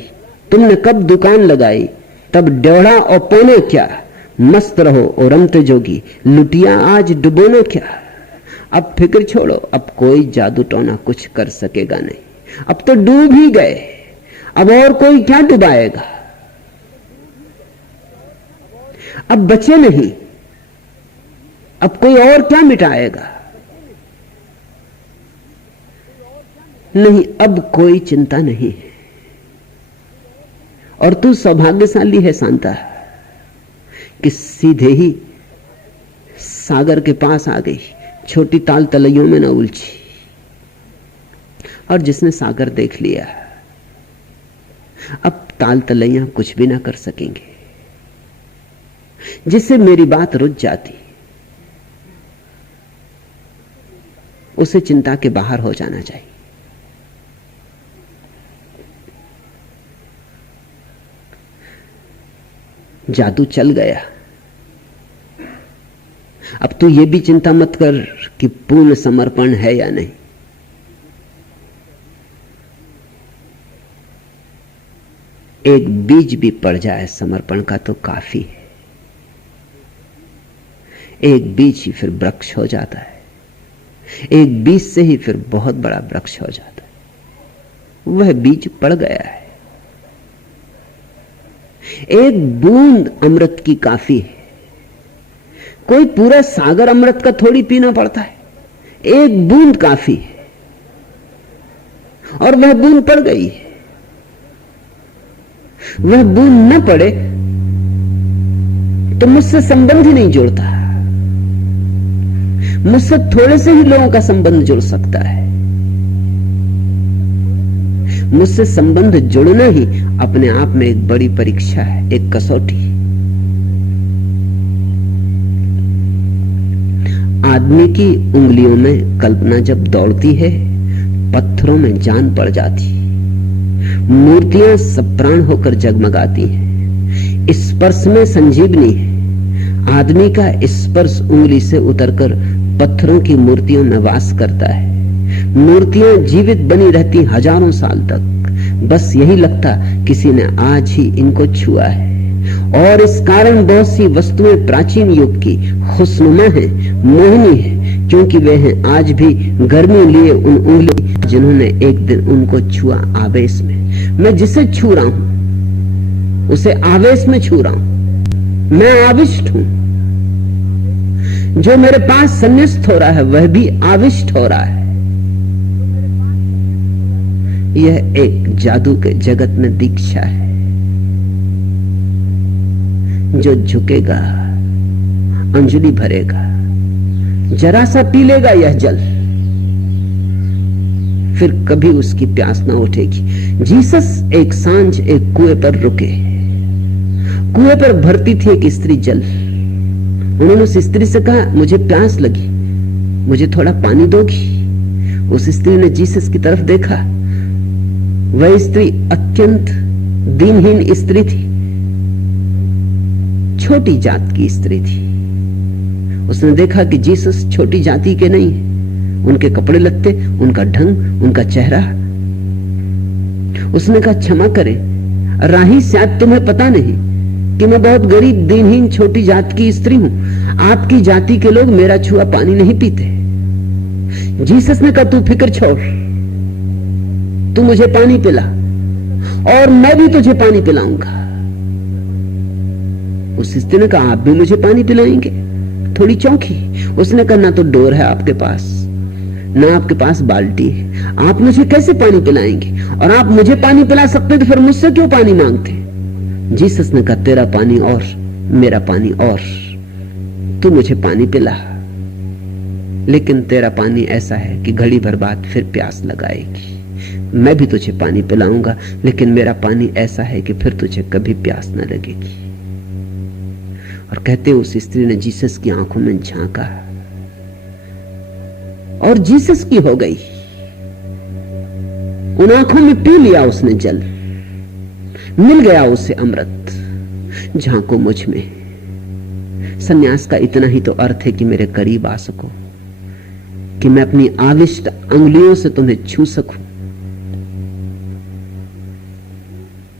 तुमने कब दुकान लगाई, तब डेढ़ा और पौना क्या। मस्त रहो और रमते जोगी, लुटिया आज डुबोना क्या। अब फिक्र छोड़ो, अब कोई जादू टोना कुछ कर सकेगा नहीं। अब तो डूब ही गए, अब और कोई क्या डुबाएगा। अब बचे नहीं, अब कोई और क्या मिटाएगा। नहीं, अब कोई चिंता नहीं है। और तू सौभाग्यशाली है शांता कि सीधे ही सागर के पास आ गई, छोटी ताल तलैयों में न उलझी। और जिसने सागर देख लिया, अब ताल तलैया कुछ भी ना कर सकेंगे। जिससे मेरी बात रुझ जाती, उसे चिंता के बाहर हो जाना चाहिए। जादू चल गया, अब तू ये भी चिंता मत कर कि पूर्ण समर्पण है या नहीं। एक बीज भी पड़ जाए समर्पण का तो काफी है। एक बीज ही फिर वृक्ष हो जाता है, एक बीज से ही फिर बहुत बड़ा वृक्ष हो जाता है। वह बीज पड़ गया है। एक बूंद अमृत की काफी है। कोई पूरा सागर अमृत का थोड़ी पीना पड़ता है, एक बूंद काफी है। और वह बूंद पड़ गई है। वह बूंद न पड़े तो मुझसे संबंध ही नहीं जुड़ता। मुझसे थोड़े से ही लोगों का संबंध जुड़ सकता है। मुझसे संबंध जुड़ना ही अपने आप में एक बड़ी परीक्षा है, एक कसौटी। आदमी की उंगलियों में कल्पना जब दौड़ती है, पत्थरों में जान पड़ जाती, मूर्तियां सप्राण होकर जगमगाती हैं। स्पर्श में संजीवनी है। आदमी का स्पर्श उंगली से उतरकर पत्थरों की मूर्तियों में वास करता है। मूर्तियां जीवित बनी रहती हजारों साल तक। बस यही लगता किसी ने आज ही इनको छुआ है। और इस कारण बहुत सी वस्तुएं प्राचीन युग की खुशनुमा है, मोहिनी है, क्योंकि वे हैं आज भी गर्मी लिए उन उंगली जिन्होंने एक दिन उनको छुआ आवेश में। मैं जिसे छू रहा हूं उसे आवेश में छू रहा हूं। मैं आविष्ट हूं। जो मेरे पास सन्निष्ठ हो रहा है वह भी आविष्ट हो रहा है। यह एक जादू के जगत में दीक्षा है। जो झुकेगा, अंजलि भरेगा, जरा सा पी लेगा यह जल, फिर कभी उसकी प्यास ना उठेगी। जीसस एक सांझ एक कुएं पर रुके। कुएं पर भरती थी एक स्त्री जल। उन्होंने उस स्त्री से कहा, मुझे प्यास लगी, मुझे थोड़ा पानी दोगी? उस स्त्री ने जीसस की तरफ देखा। वह स्त्री अत्यंत दीनहीन स्त्री थी, छोटी जात की स्त्री थी। उसने देखा कि जीसस छोटी जाति के नहीं है। उनके कपड़े लत्ते, उनका ढंग, उनका चेहरा। उसने कहा, क्षमा करे राही, शायद तुम्हें पता नहीं कि मैं बहुत गरीब दीनहीन छोटी जात की स्त्री हूं। आपकी जाति के लोग मेरा छुआ पानी नहीं पीते। जीसस ने कहा, तू फिक्र छोड़, तू मुझे पानी पिला और मैं भी तुझे पानी पिलाऊंगा। उस स्त्री ने कहा, आप भी मुझे पानी पिलाएंगे? थोड़ी चौंकी। उसने कहा, ना तो डोर है आपके पास, ना आपके पास बाल्टी है, आप मुझे कैसे पानी पिलाएंगे? और आप मुझे पानी पिला सकते तो फिर मुझसे क्यों पानी मांगते? जीसस ने कहा, तेरा पानी और मेरा पानी और, तू मुझे पानी पिला, लेकिन तेरा पानी ऐसा है कि घड़ी भर बाद फिर प्यास लगाएगी। मैं भी तुझे पानी पिलाऊंगा, लेकिन मेरा पानी ऐसा है कि फिर तुझे कभी प्यास न लगेगी। और कहते उस स्त्री ने जीसस की आंखों में झांका और जीसस की हो गई। उन आंखों में पी लिया उसने जल, मिल गया उसे अमृत। झांको मुझ में। सन्यास का इतना ही तो अर्थ है कि मेरे करीब आ सको, कि मैं अपनी आविष्ट अंगुलियों से तुम्हें छू सकूं,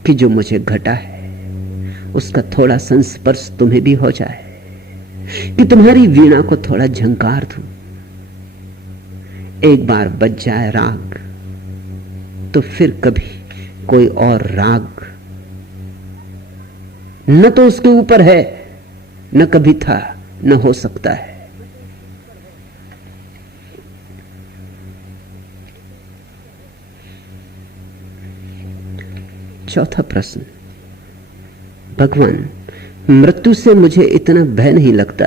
कि जो मुझे घटा है उसका थोड़ा संस्पर्श तुम्हें भी हो जाए, कि तुम्हारी वीणा को थोड़ा झंकार दूं। एक बार बज जाए राग तो फिर कभी कोई और राग न तो उसके ऊपर है, न कभी था, न हो सकता है। चौथा प्रश्न, भगवान, मृत्यु से मुझे इतना भय नहीं लगता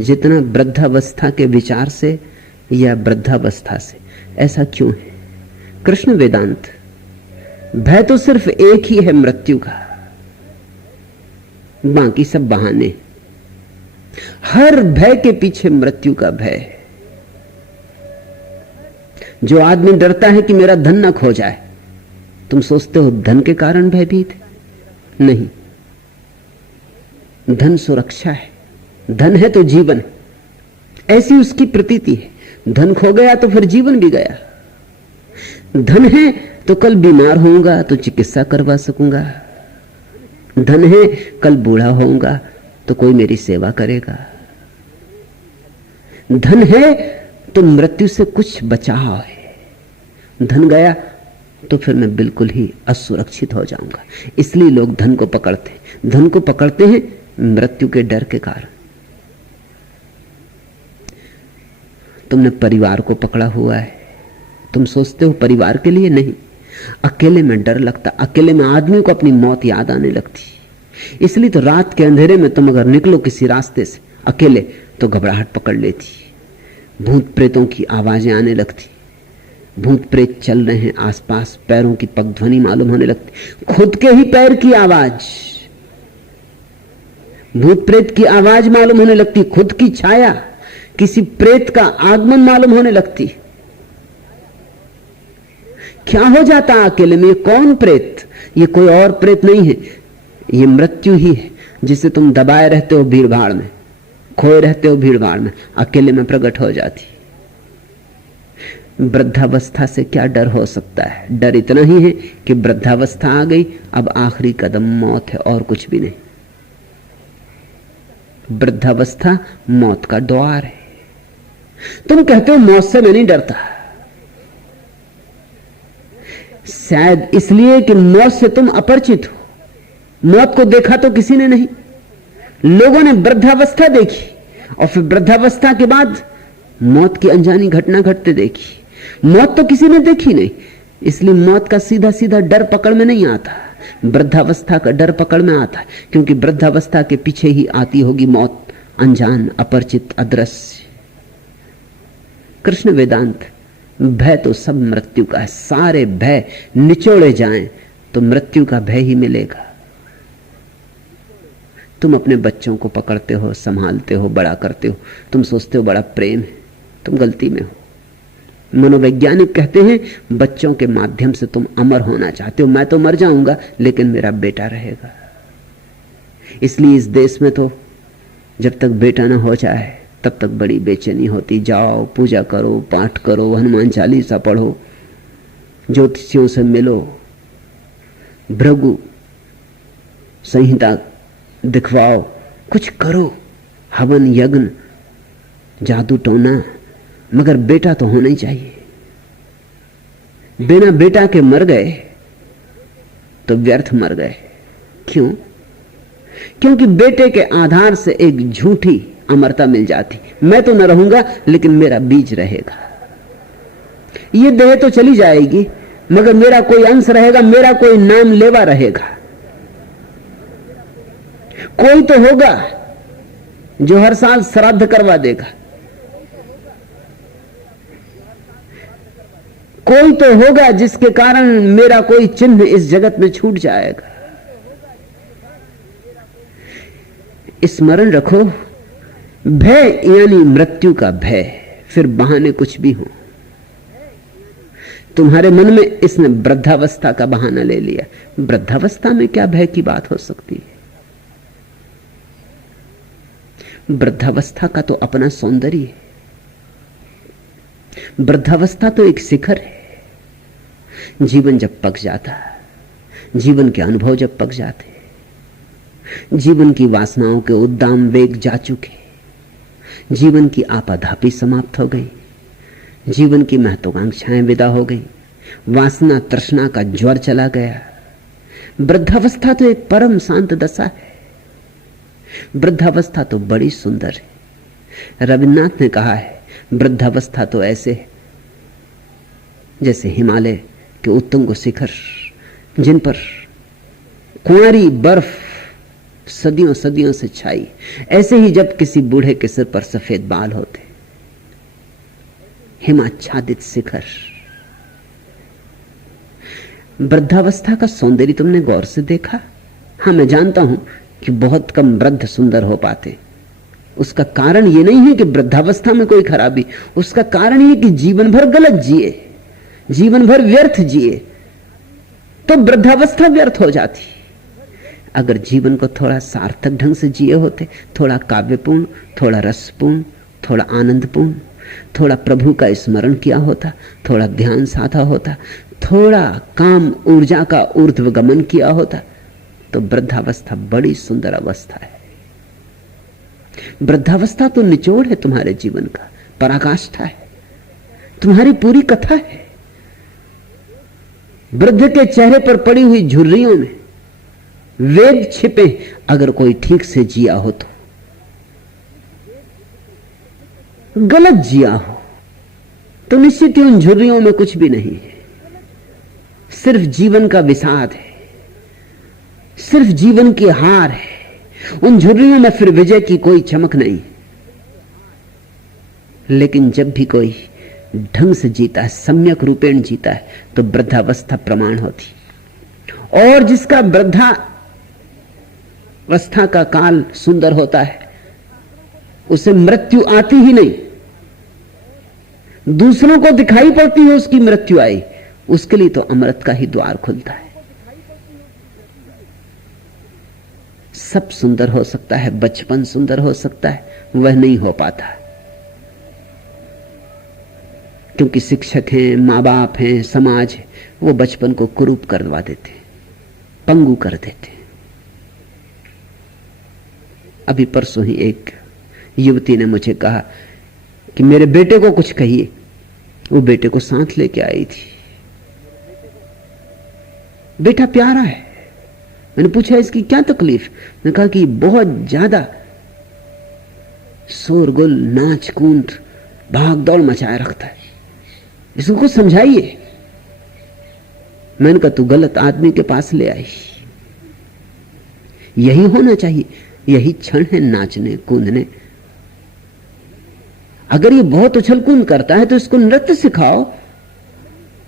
जितना वृद्धावस्था के विचार से या वृद्धावस्था से। ऐसा क्यों है? कृष्ण वेदांत, भय तो सिर्फ एक ही है, मृत्यु का। बाकी सब बहाने। हर भय के पीछे मृत्यु का भय है। जो आदमी डरता है कि मेरा धन न खो जाए, तुम सोचते हो धन के कारण भयभीत? नहीं, धन सुरक्षा है, धन है तो जीवन, ऐसी उसकी प्रतीति है। धन खो गया तो फिर जीवन भी गया। धन है तो कल बीमार होऊंगा तो चिकित्सा करवा सकूंगा। धन है कल बूढ़ा होऊंगा तो कोई मेरी सेवा करेगा। धन है तो मृत्यु से कुछ बचाव है। धन गया तो फिर मैं बिल्कुल ही असुरक्षित हो जाऊंगा। इसलिए लोग धन को पकड़ते हैं। धन को पकड़ते हैं मृत्यु के डर के कारण। तुमने परिवार को पकड़ा हुआ है, तुम सोचते हो परिवार के लिए नहीं। अकेले में डर लगता, अकेले में आदमी को अपनी मौत याद आने लगती। इसलिए तो रात के अंधेरे में तुम अगर निकलो किसी रास्ते से अकेले तो घबराहट पकड़ लेती, भूत प्रेतों की आवाजें आने लगती। भूत प्रेत चल रहे हैं आसपास, पैरों की पगध्वनि मालूम होने लगती, खुद के ही पैर की आवाज, भूत प्रेत की आवाज मालूम होने लगती, खुद की छाया, किसी प्रेत का आगमन मालूम होने लगती। क्या हो जाता अकेले में? ये कौन प्रेत? ये कोई और प्रेत नहीं है, ये मृत्यु ही है, जिसे तुम दबाए रहते हो भीड़ भाड़ में, खोए रहते हो भीड़ भाड़ में, अकेले में प्रकट हो जाती। वृद्धावस्था से क्या डर हो सकता है? डर इतना ही है कि वृद्धावस्था आ गई, अब आखिरी कदम मौत है और कुछ भी नहीं। वृद्धावस्था मौत का द्वार है। तुम कहते हो मौत से मैं नहीं डरता, शायद इसलिए कि मौत से तुम अपरिचित हो। मौत को देखा तो किसी ने नहीं। लोगों ने वृद्धावस्था देखी और फिर वृद्धावस्था के बाद मौत की अनजानी घटना घटते देखी। मौत तो किसी ने देखी नहीं, इसलिए मौत का सीधा सीधा डर पकड़ में नहीं आता। वृद्धावस्था का डर पकड़ में आता है, क्योंकि वृद्धावस्था के पीछे ही आती होगी मौत, अनजान, अपरिचित, अदृश्य। कृष्ण वेदांत, भय तो सब मृत्यु का है। सारे भय निचोड़े जाएं तो मृत्यु का भय ही मिलेगा। तुम अपने बच्चों को पकड़ते हो, संभालते हो, बड़ा करते हो, तुम सोचते हो बड़ा प्रेम है, तुम गलती में हो। मनोवैज्ञानिक कहते हैं बच्चों के माध्यम से तुम अमर होना चाहते हो। मैं तो मर जाऊंगा लेकिन मेरा बेटा रहेगा। इसलिए इस देश में तो जब तक बेटा ना हो जाए तब तक बड़ी बेचैनी होती। जाओ, पूजा करो, पाठ करो, हनुमान चालीसा पढ़ो, ज्योतिषियों से मिलो, भृगु संहिता दिखवाओ, कुछ करो, हवन यज्ञ, जादू टोना, मगर बेटा तो होना ही चाहिए। बिना बेटा के मर गए तो व्यर्थ मर गए। क्यों? क्योंकि बेटे के आधार से एक झूठी अमरता मिल जाती। मैं तो न रहूंगा लेकिन मेरा बीज रहेगा। ये देह तो चली जाएगी मगर मेरा कोई अंश रहेगा, मेरा कोई नाम लेवा रहेगा। कोई तो होगा जो हर साल श्राद्ध करवा देगा, कोई तो होगा जिसके कारण मेरा कोई चिन्ह इस जगत में छूट जाएगा। स्मरण रखो, भय यानी मृत्यु का भय, फिर बहाने कुछ भी हो। तुम्हारे मन में इसने वृद्धावस्था का बहाना ले लिया। वृद्धावस्था में क्या भय की बात हो सकती है? वृद्धावस्था का तो अपना सौंदर्य है। वृद्धावस्था तो एक शिखर है। जीवन जब पक जाता है, जीवन के अनुभव जब पक जाते, जीवन की वासनाओं के उद्दाम वेग जा चुके, जीवन की आपाधापी समाप्त हो गई, जीवन की महत्वाकांक्षाएं विदा हो गई, वासना तृष्णा का ज्वर चला गया। वृद्धावस्था तो एक परम शांत दशा है। वृद्धावस्था तो बड़ी सुंदर है। रविन्द्रनाथ ने कहा है, वृद्धावस्था तो ऐसे है जैसे हिमालय के उत्तुंग शिखर जिन पर कुंवारी बर्फ सदियों सदियों से छाई, ऐसे ही जब किसी बूढ़े के सिर पर सफेद बाल होते, हिमाच्छादित शिखर, वृद्धावस्था का सौंदर्य तुमने गौर से देखा? हाँ, मैं जानता हूं कि बहुत कम वृद्ध सुंदर हो पाते। उसका कारण यह नहीं है कि वृद्धावस्था में कोई खराबी, उसका कारण यह कि जीवन भर गलत जिए, जीवन भर व्यर्थ जिए, तो वृद्धावस्था व्यर्थ हो जाती। अगर जीवन को थोड़ा सार्थक ढंग से जिए होते, थोड़ा काव्यपूर्ण, थोड़ा रसपूर्ण, थोड़ा आनंदपूर्ण, थोड़ा प्रभु का स्मरण किया होता, थोड़ा ध्यान साधा होता, थोड़ा काम ऊर्जा का ऊर्ध्वगमन किया होता, तो वृद्धावस्था बड़ी सुंदर अवस्था है। वृद्धावस्था तो निचोड़ है तुम्हारे जीवन का, पराकाष्ठा है, तुम्हारी पूरी कथा है। वृद्ध के चेहरे पर पड़ी हुई झुर्रियों में वेद छिपे, अगर कोई ठीक से जिया हो तो। गलत जिया हो तो निश्चित ही उन झुर्रियों में कुछ भी नहीं है, सिर्फ जीवन का विषाद है, सिर्फ जीवन की हार है। उन झुर्रियों में फिर विजय की कोई चमक नहीं। लेकिन जब भी कोई ढंग से जीता है, सम्यक रूपेण जीता है, तो वृद्धावस्था प्रमाण होती। और जिसका वृद्धावस्था का काल सुंदर होता है, उसे मृत्यु आती ही नहीं। दूसरों को दिखाई पड़ती है उसकी मृत्यु आई, उसके लिए तो अमृत का ही द्वार खुलता है। सब सुंदर हो सकता है, बचपन सुंदर हो सकता है, वह नहीं हो पाता क्योंकि शिक्षक हैं, मां बाप हैं, समाज है, वो बचपन को कुरूप करवा देते, पंगु कर देते। अभी परसों ही एक युवती ने मुझे कहा कि मेरे बेटे को कुछ कहिए। वो बेटे को साथ लेके आई थी। बेटा प्यारा है। मैंने पूछा इसकी क्या तकलीफ? मैंने कहा कि बहुत ज्यादा शोरगुल, नाच कूद, भाग दौड़ मचाए रखता है, इसको कुछ समझाइए। मैंने कहा तू गलत आदमी के पास ले आई। यही होना चाहिए, यही क्षण है नाचने कूदने। अगर ये बहुत उछल कूद करता है तो इसको नृत्य सिखाओ।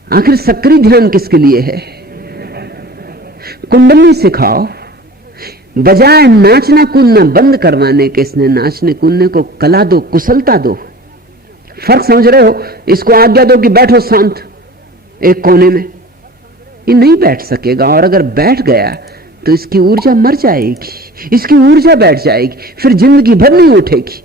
आखिर सक्रिय ध्यान किसके लिए है? कुंडली सिखाओ। बजाय नाचना कूदना बंद करवाने के, इसने नाचने कूदने को कला दो, कुशलता दो। फर्क समझ रहे हो? इसको आज्ञा दो कि बैठो शांत एक कोने में, ये नहीं बैठ सकेगा। और अगर बैठ गया तो इसकी ऊर्जा मर जाएगी, इसकी ऊर्जा बैठ जाएगी, फिर जिंदगी भर नहीं उठेगी।